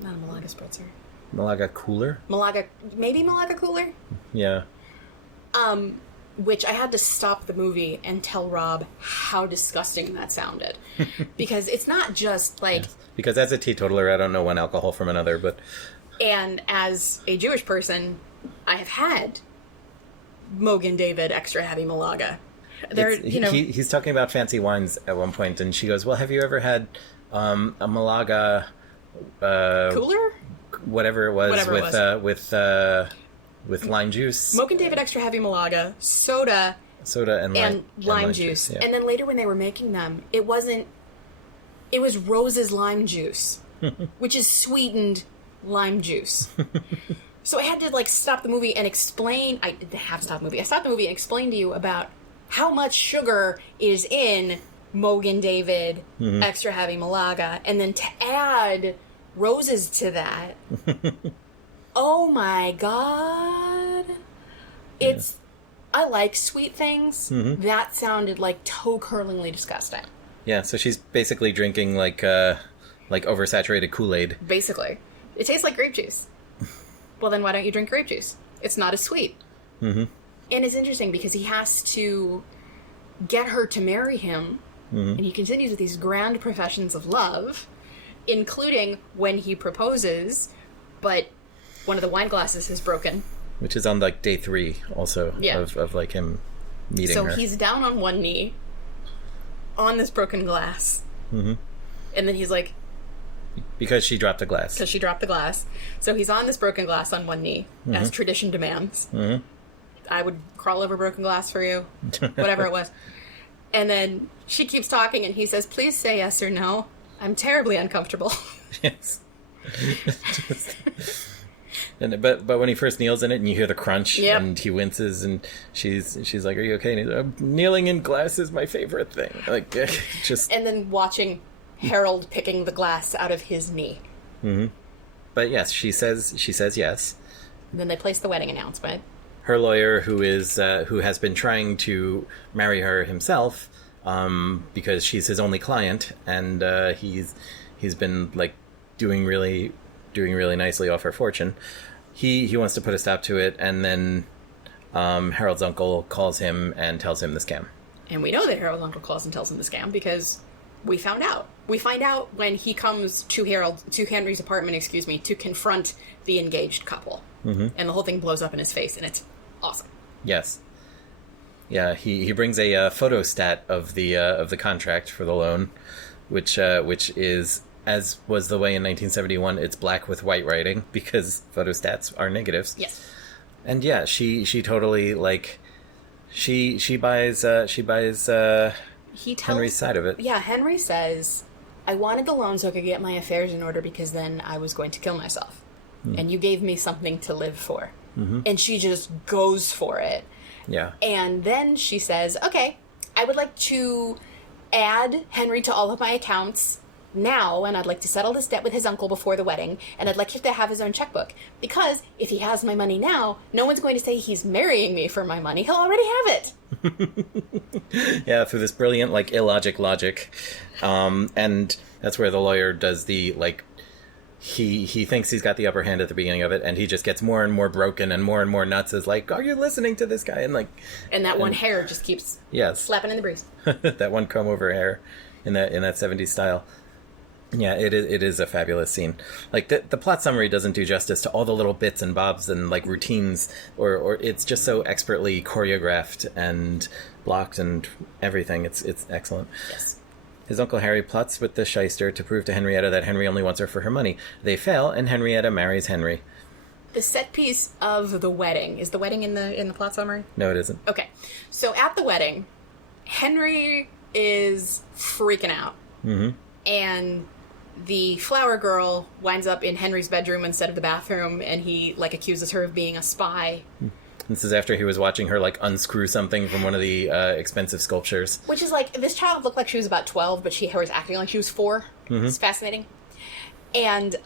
Not a Malaga spritzer. Malaga cooler? Maybe Malaga cooler? Yeah. Which I had to stop the movie and tell Rob how disgusting that sounded. Because it's not just like... Yes. Because as a teetotaler, I don't know one alcohol from another, but... And as a Jewish person, I have had Mogen David Extra Heavy Malaga. He's talking about fancy wines at one point, and she goes, well, have you ever had a Malaga... cooler? Whatever it was, with lime juice. Mogen David Extra Heavy Malaga, soda and lime juice. Yeah. And then later when they were making them, it was Rose's lime juice, which is sweetened lime juice. So I had to stop the movie and explain. I didn't have to stop the movie. I stopped the movie and explained to you about how much sugar is in Mogen David Extra Heavy Malaga, and then to add roses to that. Oh my god. I like sweet things. That sounded like toe-curlingly disgusting. Yeah, so she's basically drinking like oversaturated Kool-Aid. Basically. It tastes like grape juice. Well, then why don't you drink grape juice? It's not as sweet. And it's interesting because he has to get her to marry him, and he continues with these grand professions of love, including when he proposes, but one of the wine glasses is broken. Which is on day 3 also of him meeting her. So he's down on one knee on this broken glass. And then he's like... Because she dropped the glass. So he's on this broken glass on one knee, as tradition demands. I would crawl over broken glass for you. Whatever it was. And then she keeps talking and he says, please say yes or no. I'm terribly uncomfortable. Yes. But when he first kneels in it and you hear the crunch and he winces and she's like, are you okay? And he's like, kneeling in glass is my favorite thing. And then watching Harold picking the glass out of his knee. But yes, she says yes. And then they place the wedding announcement. Her lawyer, who has been trying to marry her himself, because she's his only client, and he's been doing really nicely off her fortune. He wants to put a stop to it, and then Harold's uncle calls him and tells him the scam. And we know that Harold's uncle calls and tells him the scam because we found out. We find out when he comes to Henry's apartment, to confront the engaged couple. And the whole thing blows up in his face, and it's awesome. Yes. Yeah, he brings a photostat of the contract for the loan, which is, as was the way in 1971, it's black with white writing because photostats are negatives. Yes. And yeah, she totally she buys Henry's side of it. Yeah, Henry says, I wanted the loan so I could get my affairs in order because then I was going to kill myself. And you gave me something to live for. And she just goes for it. Yeah. And then she says, okay, I would like to add Henry to all of my accounts now, and I'd like to settle this debt with his uncle before the wedding, and I'd like him to have his own checkbook. Because if he has my money now, no one's going to say he's marrying me for my money. He'll already have it. Yeah, through this brilliant, like, illogic logic. And that's where the lawyer does the, like, he thinks he's got the upper hand at the beginning of it, and he just gets more and more broken and more nuts as, like, are you listening to this guy? And, like... And that one hair just keeps slapping in the breeze. That one comb-over hair in that 70s style. Yeah, it is a fabulous scene. Like, the plot summary doesn't do justice to all the little bits and bobs and, like, routines, or it's just so expertly choreographed and blocked and everything. It's excellent. Yes. His Uncle Harry plots with the shyster to prove to Henrietta that Henry only wants her for her money. They fail, and Henrietta marries Henry. The set piece of the wedding, is the wedding in the plot summary? No, it isn't. Okay. So at the wedding, Henry is freaking out. Mm-hmm. And the flower girl winds up in Henry's bedroom instead of the bathroom, and he, like, accuses her of being a spy. This is after he was watching her, like, unscrew something from one of the expensive sculptures. Which is, like, this child looked like she was about 12, but she was acting like she was 4. Mm-hmm. It's fascinating. And,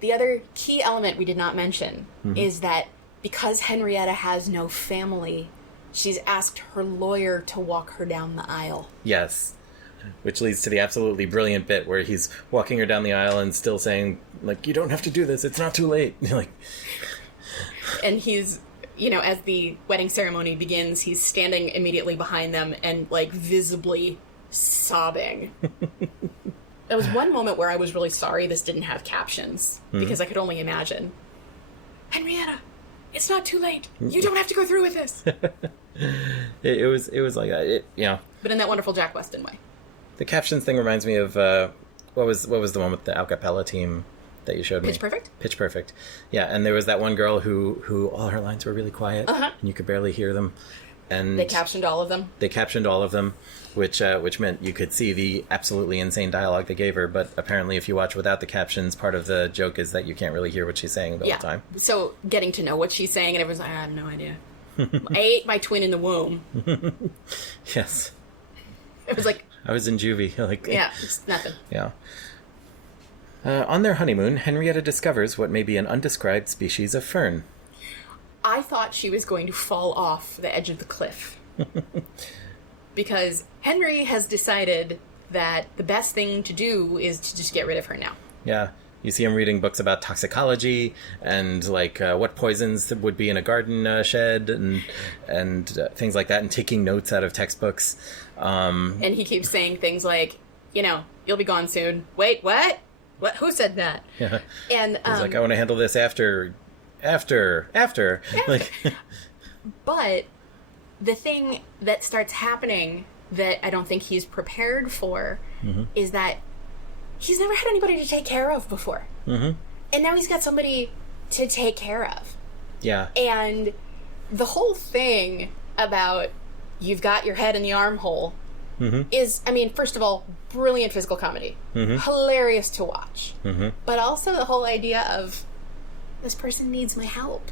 the other key element we did not mention is that because Henrietta has no family, she's asked her lawyer to walk her down the aisle. Yes. Which leads to the absolutely brilliant bit where he's walking her down the aisle and still saying, like, you don't have to do this, it's not too late. Like, and he's, as the wedding ceremony begins, he's standing immediately behind them and, like, visibly sobbing. There was one moment where I was really sorry this didn't have captions, because I could only imagine. Henrietta, it's not too late. You don't have to go through with this. it was like that. But in that wonderful Jack Weston way. The captions thing reminds me of what was the one with the a cappella team that you showed me? Pitch Perfect? Pitch Perfect. Yeah, and there was that one girl who all her lines were really quiet, and you could barely hear them. And they captioned all of them, which meant you could see the absolutely insane dialogue they gave her. But apparently, if you watch without the captions, part of the joke is that you can't really hear what she's saying the whole time. So getting to know what she's saying, and everyone's like, I have no idea. I ate my twin in the womb. Yes. It was like... I was in juvie. Yeah, it's nothing. Yeah. On their honeymoon, Henrietta discovers what may be an undescribed species of fern. I thought she was going to fall off the edge of the cliff. Because Henry has decided that the best thing to do is to just get rid of her now. Yeah. You see him reading books about toxicology and, like, what poisons would be in a garden shed and things like that, and taking notes out of textbooks. And he keeps saying things like, you'll be gone soon. Wait, what? What? Who said that? Yeah. And he's like, I want to handle this after. Like, but the thing that starts happening that I don't think he's prepared for is that he's never had anybody to take care of before. Mm-hmm. And now he's got somebody to take care of. Yeah. And the whole thing about you've got your head in the armhole is, first of all, brilliant physical comedy. Hilarious to watch. But also the whole idea of this person needs my help.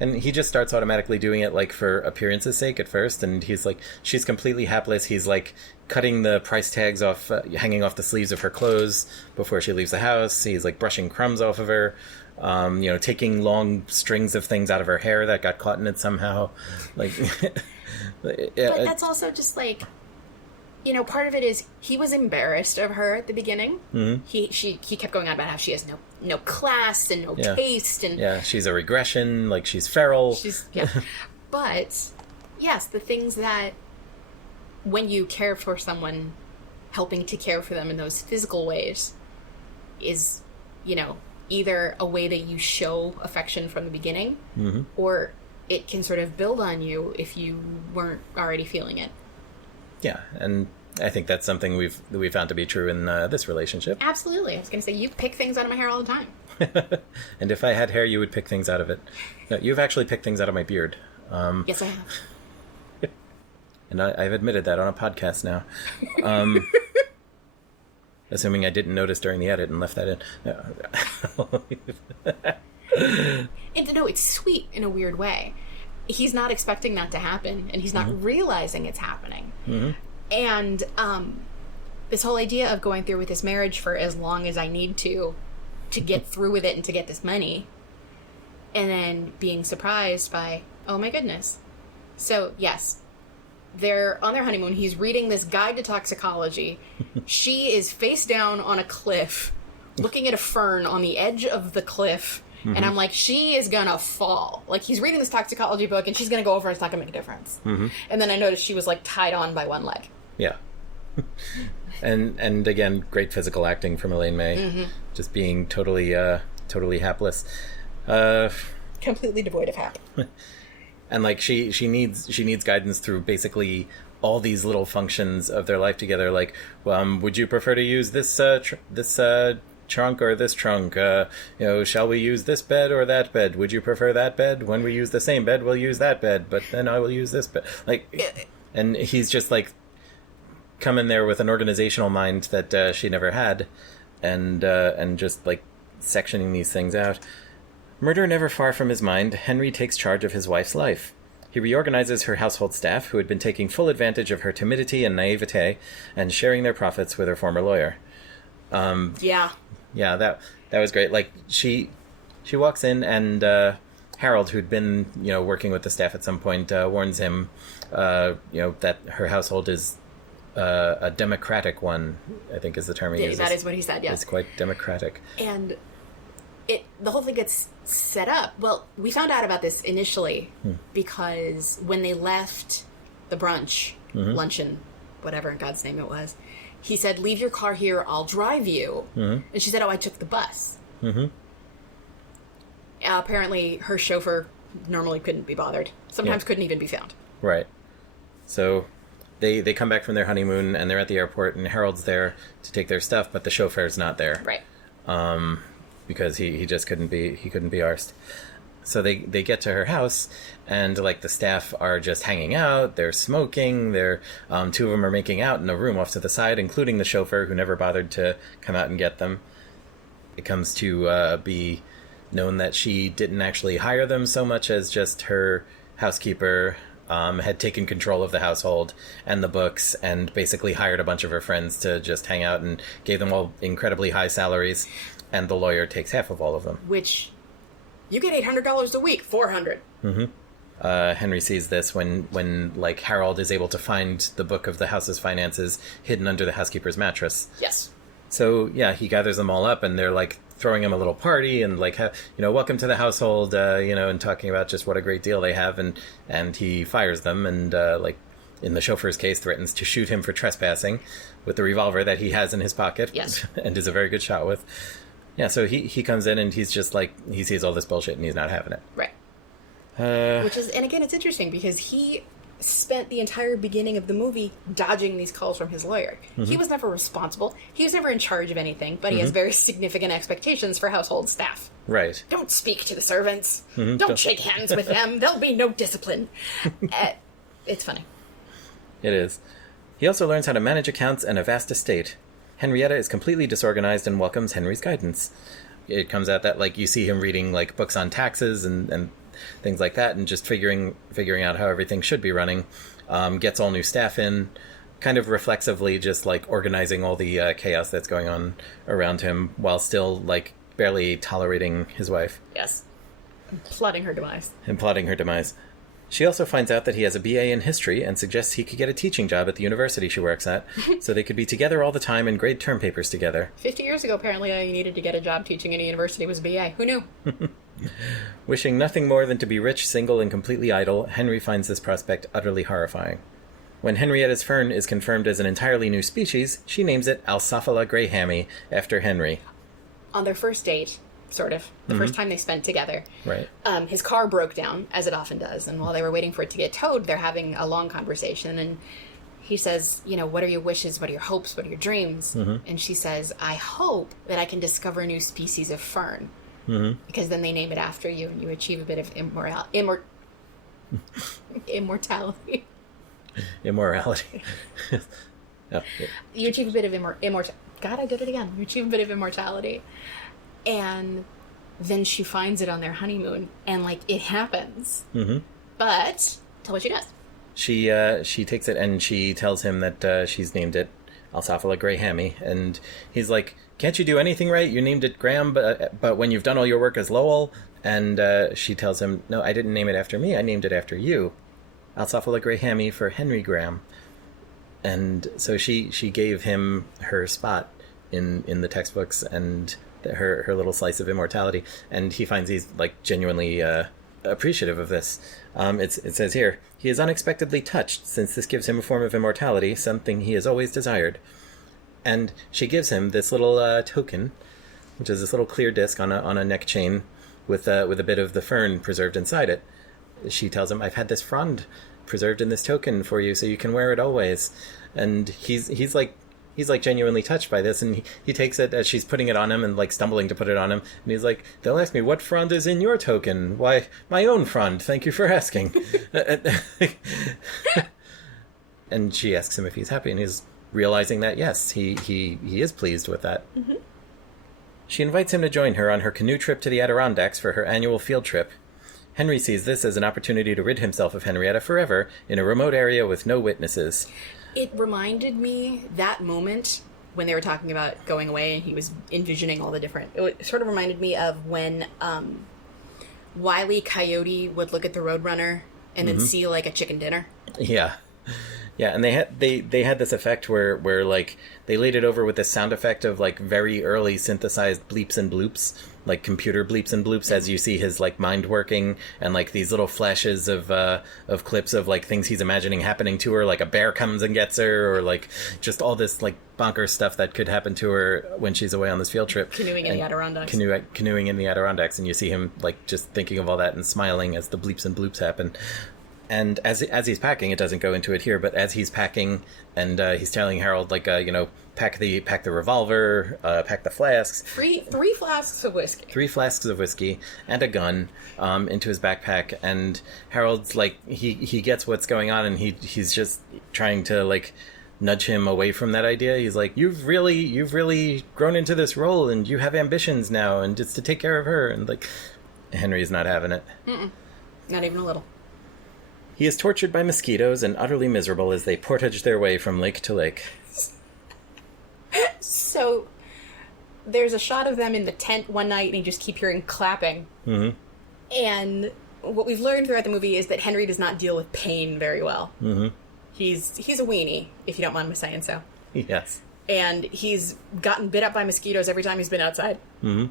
And he just starts automatically doing it, like, for appearance's sake at first, and he's like, she's completely hapless. He's, like, cutting the price tags off, hanging off the sleeves of her clothes before she leaves the house. He's, like, brushing crumbs off of her, taking long strings of things out of her hair that got caught in it somehow. Like, but that's also just, like, part of it is he was embarrassed of her at the beginning. He kept going on about how she has no class and no taste, and she's a regression, like, she's feral. But yes, the things that when you care for someone, helping to care for them in those physical ways is, either a way that you show affection from the beginning, or it can sort of build on you if you weren't already feeling it. Yeah, and I think that's something we found to be true in this relationship. Absolutely. I was going to say, you pick things out of my hair all the time. And if I had hair, you would pick things out of it. No, you've actually picked things out of my beard. Yes, I have. And I've admitted that on a podcast now. Assuming I didn't notice during the edit and left that in. And no, it's sweet in a weird way. He's not expecting that to happen, and he's not realizing it's happening. And this whole idea of going through with this marriage for as long as I need to get through with it and to get this money, and then being surprised by, oh my goodness. So, yes, they're on their honeymoon. He's reading this guide to toxicology. She is face down on a cliff, looking at a fern on the edge of the cliff. Mm-hmm. And I'm like, she is gonna fall. Like, he's reading this toxicology book, and she's gonna go over, and it's not gonna make a difference. Mm-hmm. And then I noticed she was, like, tied on by one leg. Yeah. and again, great physical acting from Elaine May. Mm-hmm. Just being totally hapless. Completely devoid of hap. And, like, she needs guidance through basically all these little functions of their life together. Like, would you prefer to use this trunk or this trunk? Shall we use this bed or that bed? Would you prefer that bed? When we use the same bed, we'll use that bed, but then I will use this bed. Like, and he's just, like, come in there with an organizational mind that she never had, and just, like, sectioning these things out. Murder never far from his mind, Henry takes charge of his wife's life. He reorganizes her household staff, who had been taking full advantage of her timidity and naivete, and sharing their profits with her former lawyer. Yeah, that was great. Like, she walks in, and Harold, who'd been, working with the staff at some point, warns him, that her household is a democratic one, I think is the term he uses. That is what he said, yes. It's quite democratic. And the whole thing gets set up. Well, we found out about this initially because when they left the brunch, luncheon, whatever in God's name it was, he said, leave your car here, I'll drive you. Mm-hmm. And she said, oh, I took the bus. Mm-hmm. Apparently, her chauffeur normally couldn't be bothered. Sometimes couldn't even be found. Right. So they come back from their honeymoon, and they're at the airport, and Harold's there to take their stuff, but the chauffeur's not there. Right. Because he just couldn't be arsed. So they get to her house, and, like, the staff are just hanging out. They're smoking. They're two of them are making out in a room off to the side, including the chauffeur, who never bothered to come out and get them. It comes to be known that she didn't actually hire them so much as just her housekeeper had taken control of the household and the books, and basically hired a bunch of her friends to just hang out, and gave them all incredibly high salaries. And the lawyer takes half of all of them. Which, you get $800 a week, $400. Mm-hmm. Henry sees this when like, Harold is able to find the book of the house's finances hidden under the housekeeper's mattress. Yes. So, yeah, he gathers them all up, and they're, like, throwing him a little party, and, like, welcome to the household, and talking about just what a great deal they have, and he fires them, and, like, in the chauffeur's case, threatens to shoot him for trespassing with the revolver that he has in his pocket. Yes. And is a very good shot with. Yeah, so he comes in, and he's just like, he sees all this bullshit, and he's not having it. Right. Which is, and again, it's interesting, because he spent the entire beginning of the movie dodging these calls from his lawyer. Mm-hmm. He was never responsible. He was never in charge of anything, but he has very significant expectations for household staff. Right. Don't speak to the servants. Mm-hmm. Don't shake hands with them. There'll be no discipline. It's funny. It is. He also learns how to manage accounts and a vast estate. Henrietta is completely disorganized and welcomes Henry's guidance. It comes out that, like, you see him reading, like, books on taxes and things like that, and just figuring out how everything should be running. Gets all new staff in, kind of reflexively just, like, organizing all the chaos that's going on around him, while still, like, barely tolerating his wife. Yes. And plotting her demise. She also finds out that he has a BA in history and suggests he could get a teaching job at the university she works at, so they could be together all the time and grade term papers together. 50 years ago, apparently, you needed to get a job teaching at a university was a BA. Who knew? Wishing nothing more than to be rich, single, and completely idle, Henry finds this prospect utterly horrifying. When Henrietta's fern is confirmed as an entirely new species, she names it Alsophala greyhammy, after Henry. On their first date, sort of, the first time they spent together, right. His car broke down, as it often does, and while they were waiting for it to get towed, they're having a long conversation, and he says, what are your wishes, what are your hopes, what are your dreams? Mm-hmm. And she says, I hope that I can discover a new species of fern, because then they name it after you, and you achieve a bit of immortality. Immorality. Oh, yeah. You achieve a bit of immortality. God, I did it again. You achieve a bit of immortality. And then she finds it on their honeymoon, and, like, it happens. Mm-hmm. But tell what she does. She takes it, and she tells him that she's named it Alsophala Grey Hammy, and he's like, "Can't you do anything right? You named it Graham, but when you've done all your work as Lowell." And she tells him, "No, I didn't name it after me. I named it after you. Alsophala Grey Hammy for Henry Graham." And so she gave him her spot in the textbooks and her little slice of immortality, and he finds he's like genuinely appreciative of this. It says here, he is unexpectedly touched, since this gives him a form of immortality, something he has always desired. And she gives him this little token, which is this little clear disc on a neck chain with a bit of the fern preserved inside it. She tells him, "I've had this frond preserved in this token for you, so you can wear it always." And he's like genuinely touched by this, and he takes it as she's putting it on him and like stumbling to put it on him, and he's like, "They'll ask me, what frond is in your token? Why, my own frond, thank you for asking." And she asks him if he's happy, and he's realizing that yes, he is pleased with that. Mm-hmm. She invites him to join her on her canoe trip to the Adirondacks for her annual field trip. Henry sees this as an opportunity to rid himself of Henrietta forever in a remote area with no witnesses. It reminded me, that moment, when they were talking about going away and he was envisioning all the different... It sort of reminded me of when Wile E. Coyote would look at the Roadrunner and then see, like, a chicken dinner. Yeah. Yeah, and they had this effect where like, they laid it over with this sound effect of, like, very early synthesized bleeps and bloops, like computer bleeps and bloops, as you see his like mind working, and like these little flashes of clips of like things he's imagining happening to her, like a bear comes and gets her, or like just all this like bonkers stuff that could happen to her when she's away on this field trip. Canoeing in the Adirondacks. Canoeing in the Adirondacks, and you see him like just thinking of all that and smiling as the bleeps and bloops happen. And as he's packing, it doesn't go into it here, but as he's packing, and he's telling Harold, like, pack the revolver, pack the flasks. Three flasks of whiskey. 3 flasks of whiskey and a gun into his backpack. And Harold's like, he gets what's going on, and he's just trying to like nudge him away from that idea. He's like, you've really grown into this role, and you have ambitions now, and it's to take care of her. And like, Henry's not having it. Mm-mm. Not even a little. He is tortured by mosquitoes and utterly miserable as they portage their way from lake to lake. So, there's a shot of them in the tent one night, and you just keep hearing clapping. Mm-hmm. And what we've learned throughout the movie is that Henry does not deal with pain very well. Mm-hmm. He's a weenie, if you don't mind me saying so. Yes. And he's gotten bit up by mosquitoes every time he's been outside. Mm-hmm.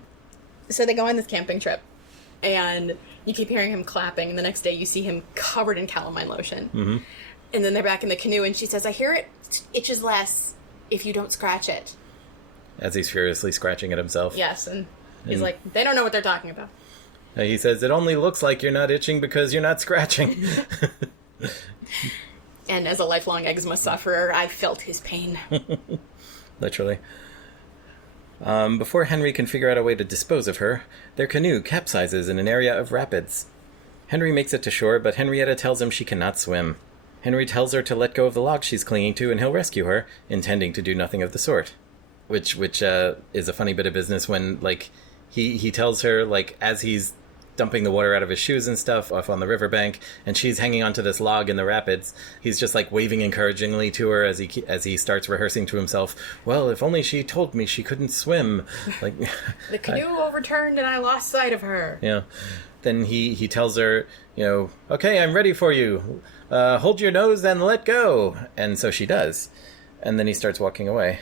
So they go on this camping trip, and you keep hearing him clapping, and the next day you see him covered in calamine lotion. Mm-hmm. And then they're back in the canoe, and she says, "I hear it itches less if you don't scratch it." As he's furiously scratching at himself. Yes, and he's like, they don't know what they're talking about. He says, "It only looks like you're not itching because you're not scratching." And as a lifelong eczema sufferer, I felt his pain. Literally. Before Henry can figure out a way to dispose of her, their canoe capsizes in an area of rapids. Henry makes it to shore, but Henrietta tells him she cannot swim. Henry tells her to let go of the log she's clinging to, and he'll rescue her, intending to do nothing of the sort. Which is a funny bit of business when, like, he tells her, like, as he's dumping the water out of his shoes and stuff off on the riverbank, and she's hanging onto this log in the rapids, he's just like waving encouragingly to her as he starts rehearsing to himself, "Well, if only she told me she couldn't swim." Like, the canoe overturned and I lost sight of her. Yeah. Then he tells her, "Okay, I'm ready for you. Hold your nose and let go." And so she does. And then he starts walking away.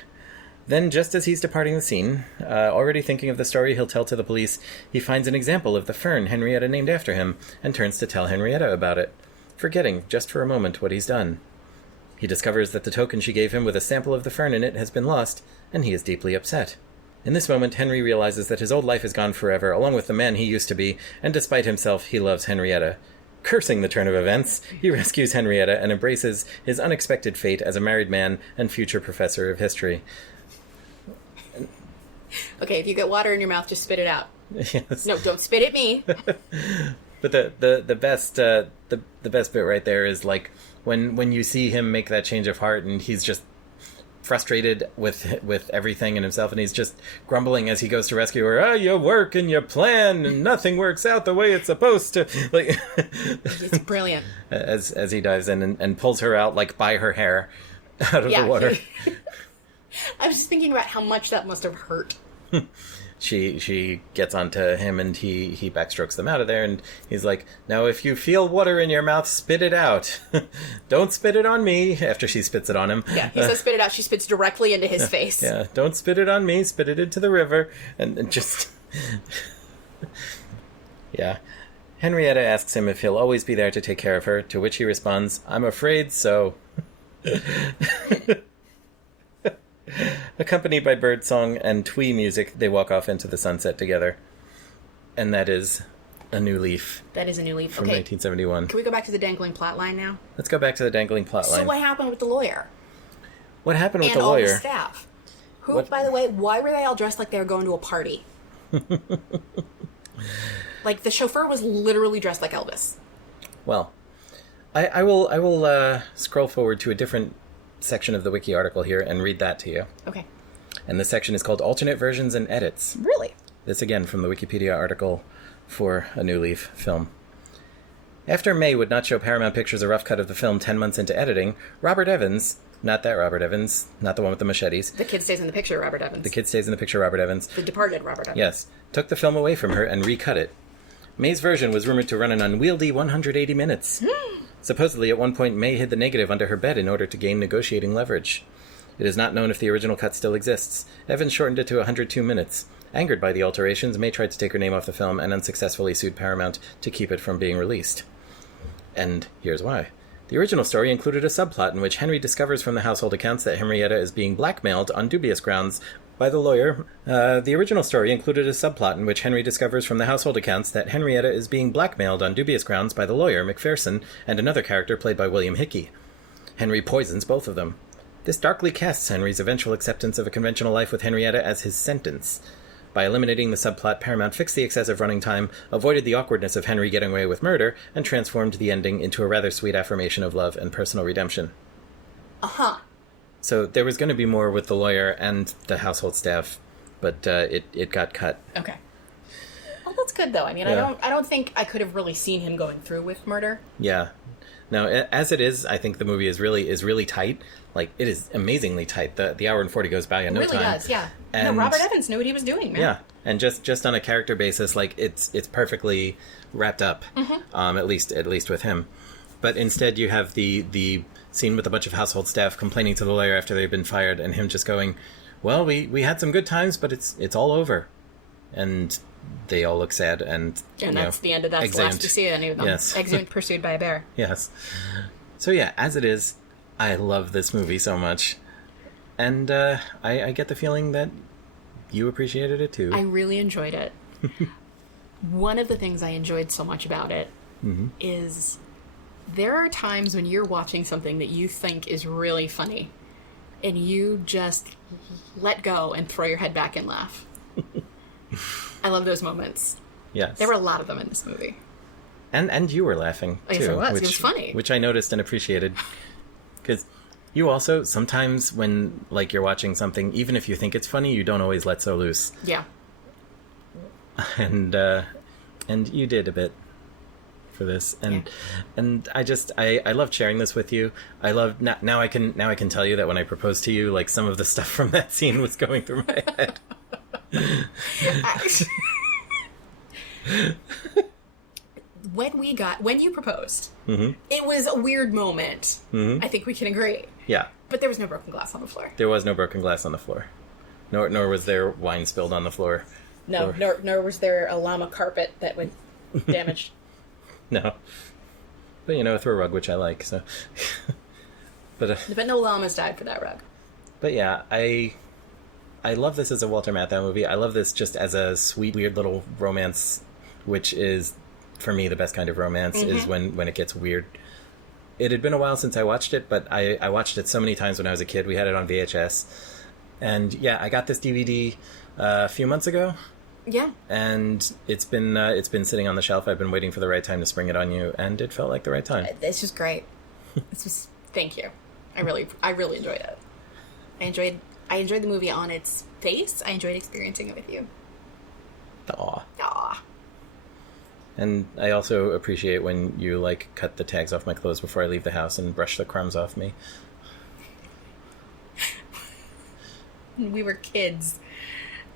Then, just as he's departing the scene, already thinking of the story he'll tell to the police, he finds an example of the fern Henrietta named after him, and turns to tell Henrietta about it, forgetting, just for a moment, what he's done. He discovers that the token she gave him with a sample of the fern in it has been lost, and he is deeply upset. In this moment, Henry realizes that his old life is gone forever, along with the man he used to be, and despite himself, he loves Henrietta. Cursing the turn of events, he rescues Henrietta and embraces his unexpected fate as a married man and future professor of history. Okay, if you get water in your mouth, just spit it out. Yes. No, don't spit at me. But the best bit right there is like when you see him make that change of heart, and he's just frustrated with everything and himself, and he's just grumbling as he goes to rescue her. "Oh, you work and you plan, and nothing works out the way it's supposed to." Like, it's brilliant. As he dives in and pulls her out like by her hair out of the water. I was just thinking about how much that must have hurt. She gets onto him, and he backstrokes them out of there, and he's like, now if you feel water in your mouth, spit it out. Don't spit it on me, after she spits it on him. Yeah, he says spit it out, she spits directly into his face. Yeah, don't spit it on me, spit it into the river, and just... Yeah. Henrietta asks him if he'll always be there to take care of her, to which he responds, I'm afraid so. Accompanied by birdsong and twee music, they walk off into the sunset together. And that is A New Leaf. That is A New Leaf. From 1971. Can we go back to the dangling plot line now? Let's go back to the dangling plot line. So what happened with the lawyer? What happened with and the lawyer? And all the staff. Who, by the way, why were they all dressed like they were going to a party? Like, the chauffeur was literally dressed like Elvis. Well, I will scroll forward to a different section of the wiki article here and read that to you. Okay. And this section is called Alternate Versions and Edits. Really? This again from the Wikipedia article for A New Leaf film. After May would not show Paramount Pictures a rough cut of the film 10 months into editing, Robert Evans, not that Robert Evans, not the one with the machetes. The kid stays in the picture, Robert Evans. The kid stays in the picture, Robert Evans. The departed Robert Evans. Yes. Took the film away from her and recut it. May's version was rumored to run an unwieldy 180 minutes. Supposedly, at one point, May hid the negative under her bed in order to gain negotiating leverage. It is not known if the original cut still exists. Evans shortened it to 102 minutes. Angered by the alterations, May tried to take her name off the film and unsuccessfully sued Paramount to keep it from being released. And here's why. The original story included a subplot in which Henry discovers from the household accounts that Henrietta is being blackmailed on dubious grounds by the lawyer. The original story included a subplot in which Henry discovers from the household accounts that Henrietta is being blackmailed on dubious grounds by the lawyer, McPherson, and another character played by William Hickey. Henry poisons both of them. This darkly casts Henry's eventual acceptance of a conventional life with Henrietta as his sentence. By eliminating the subplot, Paramount fixed the excessive running time, avoided the awkwardness of Henry getting away with murder, and transformed the ending into a rather sweet affirmation of love and personal redemption. Uh-huh. So there was going to be more with the lawyer and the household staff, but it got cut. Okay. Well, that's good though. I mean, yeah. I don't think I could have really seen him going through with murder. Yeah. Now, as it is, I think the movie is really tight. Like, it is amazingly tight. The hour and 40 goes by in no time. It really does, yeah. And Robert Evans knew what he was doing, man. Yeah, and just on a character basis, like, it's perfectly wrapped up. Mm-hmm. At least with him. But instead, you have the scene with a bunch of household staff complaining to the lawyer after they've been fired, and him just going, "Well, we had some good times, but it's all over," and they all look sad, and that's the end of that. That's the last you see any of them. Yes. Exhumed, pursued by a bear. Yes. So yeah, as it is, I love this movie so much, and I get the feeling that you appreciated it too. I really enjoyed it. One of the things I enjoyed so much about it is there are times when you're watching something that you think is really funny, and you just let go and throw your head back and laugh. I love those moments. Yes. There were a lot of them in this movie. And you were laughing, too. Yes, I was. It was funny. Which I noticed and appreciated. Because you also, sometimes when, like, you're watching something, even if you think it's funny, you don't always let so loose. Yeah. And you did a bit for this. And I love sharing this with you. I love, now I can tell you that when I proposed to you, like, some of the stuff from that scene was going through my head. When you proposed, it was a weird moment. I think we can agree. Yeah. But there was no broken glass on the floor. There was no broken glass on the floor. Nor was there wine spilled on the floor. No, nor was there a llama carpet that went damaged. No. But, through a rug, which I like, so. But no llamas died for that rug. But yeah, I love this as a Walter Matthau movie. I love this just as a sweet, weird little romance, which is, for me, the best kind of romance, is when it gets weird. It had been a while since I watched it, but I watched it so many times when I was a kid. We had it on VHS. And yeah, I got this DVD a few months ago. Yeah. And it's been sitting on the shelf. I've been waiting for the right time to spring it on you, and it felt like the right time. It's just great. Thank you. I really enjoyed it. I enjoyed the movie on its face. I enjoyed experiencing it with you. Aw. And I also appreciate when you, like, cut the tags off my clothes before I leave the house and brush the crumbs off me. when we were kids,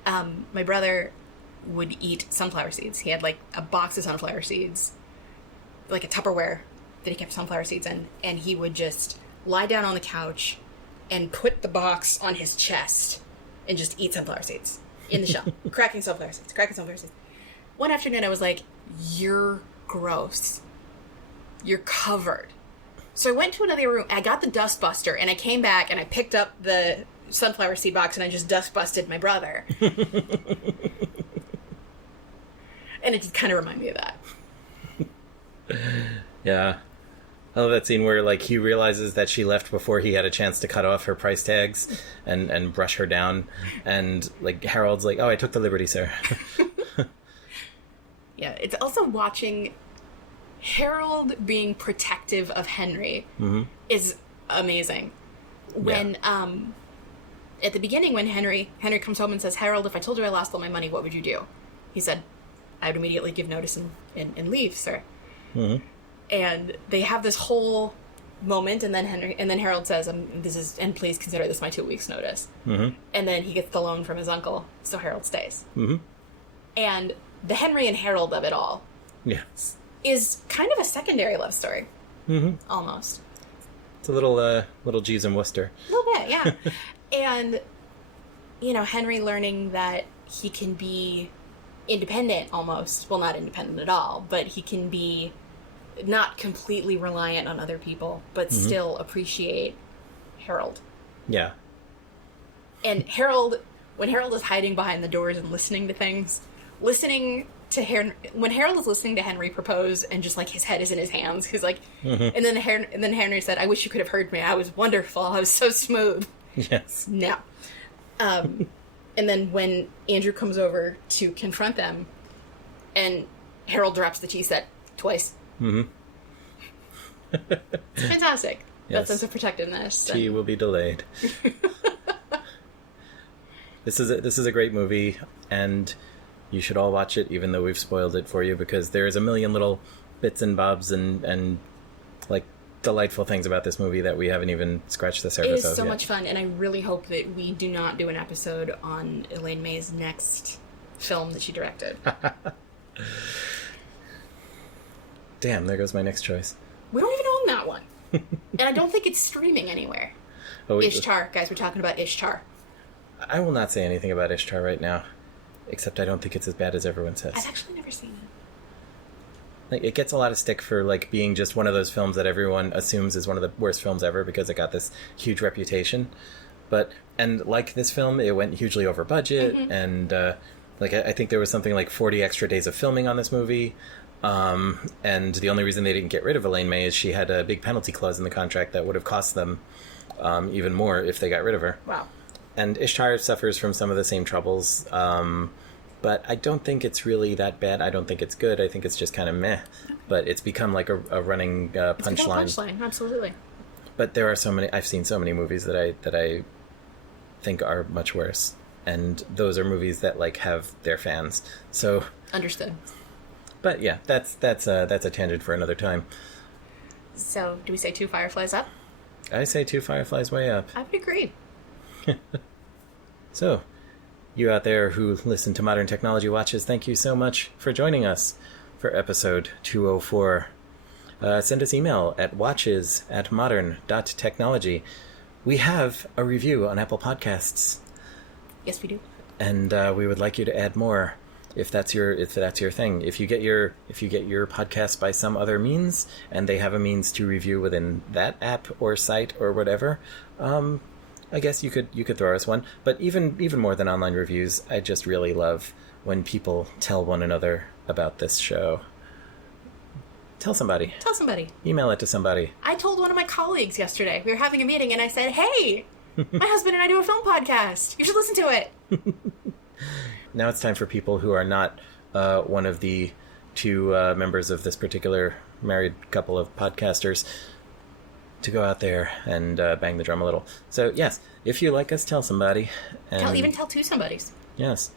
my brother would eat sunflower seeds. He had like a box of sunflower seeds, like a Tupperware that he kept sunflower seeds in, and he would just lie down on the couch and put the box on his chest and just eat sunflower seeds in the shell, cracking sunflower seeds. One afternoon I was like, you're gross. You're covered. So I went to another room, I got the dust buster, and I came back and I picked up the sunflower seed box and I just dust busted my brother. And it did kind of remind me of that. Yeah. I love that scene where, like, he realizes that she left before he had a chance to cut off her price tags and brush her down. And, like, Harold's like, oh, I took the liberty, sir. Yeah, it's also watching Harold being protective of Henry is amazing. When, at the beginning, when Henry comes home and says, Harold, if I told you I lost all my money, what would you do? He said, I would immediately give notice and leave, sir. Mm-hmm. And they have this whole moment, and then Harold says, and please consider this my 2 weeks' notice. Mm-hmm. And then he gets the loan from his uncle, so Harold stays. Mm-hmm. And the Henry and Harold of it all is kind of a secondary love story. Mm-hmm. Almost. It's a little Jeeves and Wooster. A little bit, yeah. And, you know, Henry learning that he can be independent almost. Well, not independent at all, but he can be not completely reliant on other people, but still appreciate Harold. Yeah. And when Harold is hiding behind the doors and listening to things, when Harold is listening to Henry propose and just like his head is in his hands, he's like, and then Henry said, I wish you could have heard me. I was wonderful. I was so smooth. Yes. No. And then when Andrew comes over to confront them, and Harold drops the tea set twice. Mm-hmm. It's fantastic. Yes. That sense of protectiveness. Tea will be delayed. This is a great movie, and you should all watch it, even though we've spoiled it for you, because there's a million little bits and bobs and like delightful things about this movie that we haven't even scratched the surface of. It is so much fun, and I really hope that we do not do an episode on Elaine May's next film that she directed. Damn, there goes my next choice. We don't even own that one. And I don't think it's streaming anywhere. Ishtar. Guys, we're talking about Ishtar. I will not say anything about Ishtar right now, except I don't think it's as bad as everyone says. I've actually never seen it. Like, it gets a lot of stick for, like, being just one of those films that everyone assumes is one of the worst films ever because it got this huge reputation. And like this film, it went hugely over budget, and, I think there was something like 40 extra days of filming on this movie. And the only reason they didn't get rid of Elaine May is she had a big penalty clause in the contract that would have cost them even more if they got rid of her. Wow. And Ishtar suffers from some of the same troubles, but I don't think it's really that bad. I don't think it's good. I think it's just kind of meh. But it's become like a running punchline. Punchline, absolutely. But there are so many. I've seen so many movies that I think are much worse, and those are movies that like have their fans. So understood. But yeah, that's a tangent for another time. So, do we say 2 fireflies up? I say 2 fireflies way up. I would agree. So, you out there who listen to Modern Technology Watches, thank you so much for joining us for episode 204. Send us email at watches@modern.technology. We have a review on Apple Podcasts. Yes, we do. And we would like you to add more. If that's your thing. If you get your podcast by some other means and they have a means to review within that app or site or whatever, I guess you could throw us one. But even more than online reviews, I just really love when people tell one another about this show. Tell somebody. Email it to somebody. I told one of my colleagues yesterday. We were having a meeting and I said, "Hey, my husband and I do a film podcast. You should listen to it." Now it's time for people who are not one of the 2 members of this particular married couple of podcasters to go out there and bang the drum a little. So, yes, if you like us, tell somebody. And even tell 2 somebodies. Yes.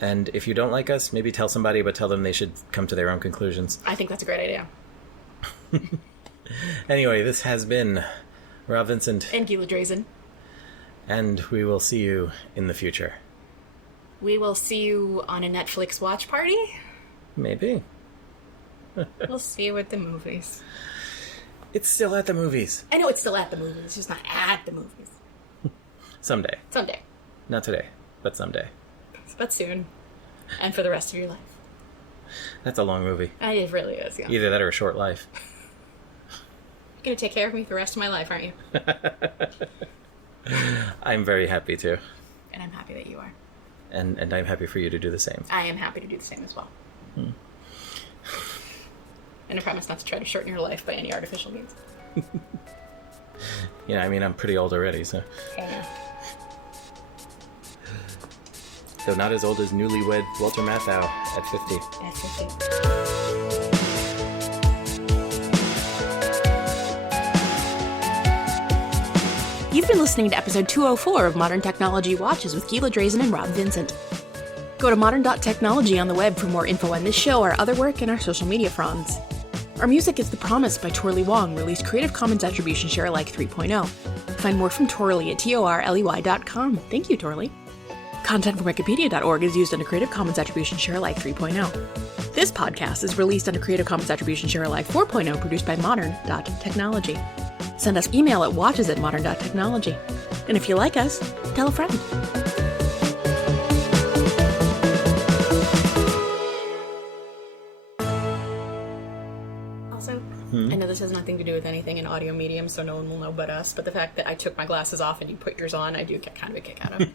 And if you don't like us, maybe tell somebody, but tell them they should come to their own conclusions. I think that's a great idea. Anyway, this has been Rob Vincent. And Gila Drazen. And we will see you in the future. We will see you on a Netflix watch party. Maybe. We'll see you at the movies. It's still at the movies. I know it's still at the movies. It's just not at the movies. Someday. Someday. Not today, but someday. But soon. And for the rest of your life. That's a long movie. It really is, yeah. Either that or a short life. You're going to take care of me for the rest of my life, aren't you? I'm very happy to. And I'm happy that you are. And I'm happy for you to do the same. I am happy to do the same as well. And I promise not to try to shorten your life by any artificial means. Yeah, I mean, I'm pretty old already, so... Yeah. Though not as old as newlywed Walter Matthau at 50. At 50. You've been listening to episode 204 of Modern Technology Watches with Gila Drazen and Rob Vincent. Go to modern.technology on the web for more info on this show, our other work, and our social media fronds. Our music is The Promise by Torley Wong, released Creative Commons Attribution Share Alike 3.0. Find more from Torley at torley.com. Thank you, Torley. Content from Wikipedia.org is used under Creative Commons Attribution Share Alike 3.0. This podcast is released under Creative Commons Attribution Share Alike 4.0, produced by modern.technology. Send us email at watches@modern.technology. And if you like us, tell a friend. Also, I know this has nothing to do with anything in audio medium, so no one will know but us, but the fact that I took my glasses off and you put yours on, I do get kind of a kick out of.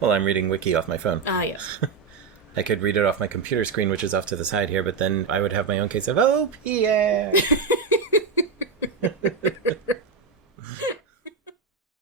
Well, I'm reading Wiki off my phone. Yes. I could read it off my computer screen, which is off to the side here, but then I would have my own case of, oh, Pierre!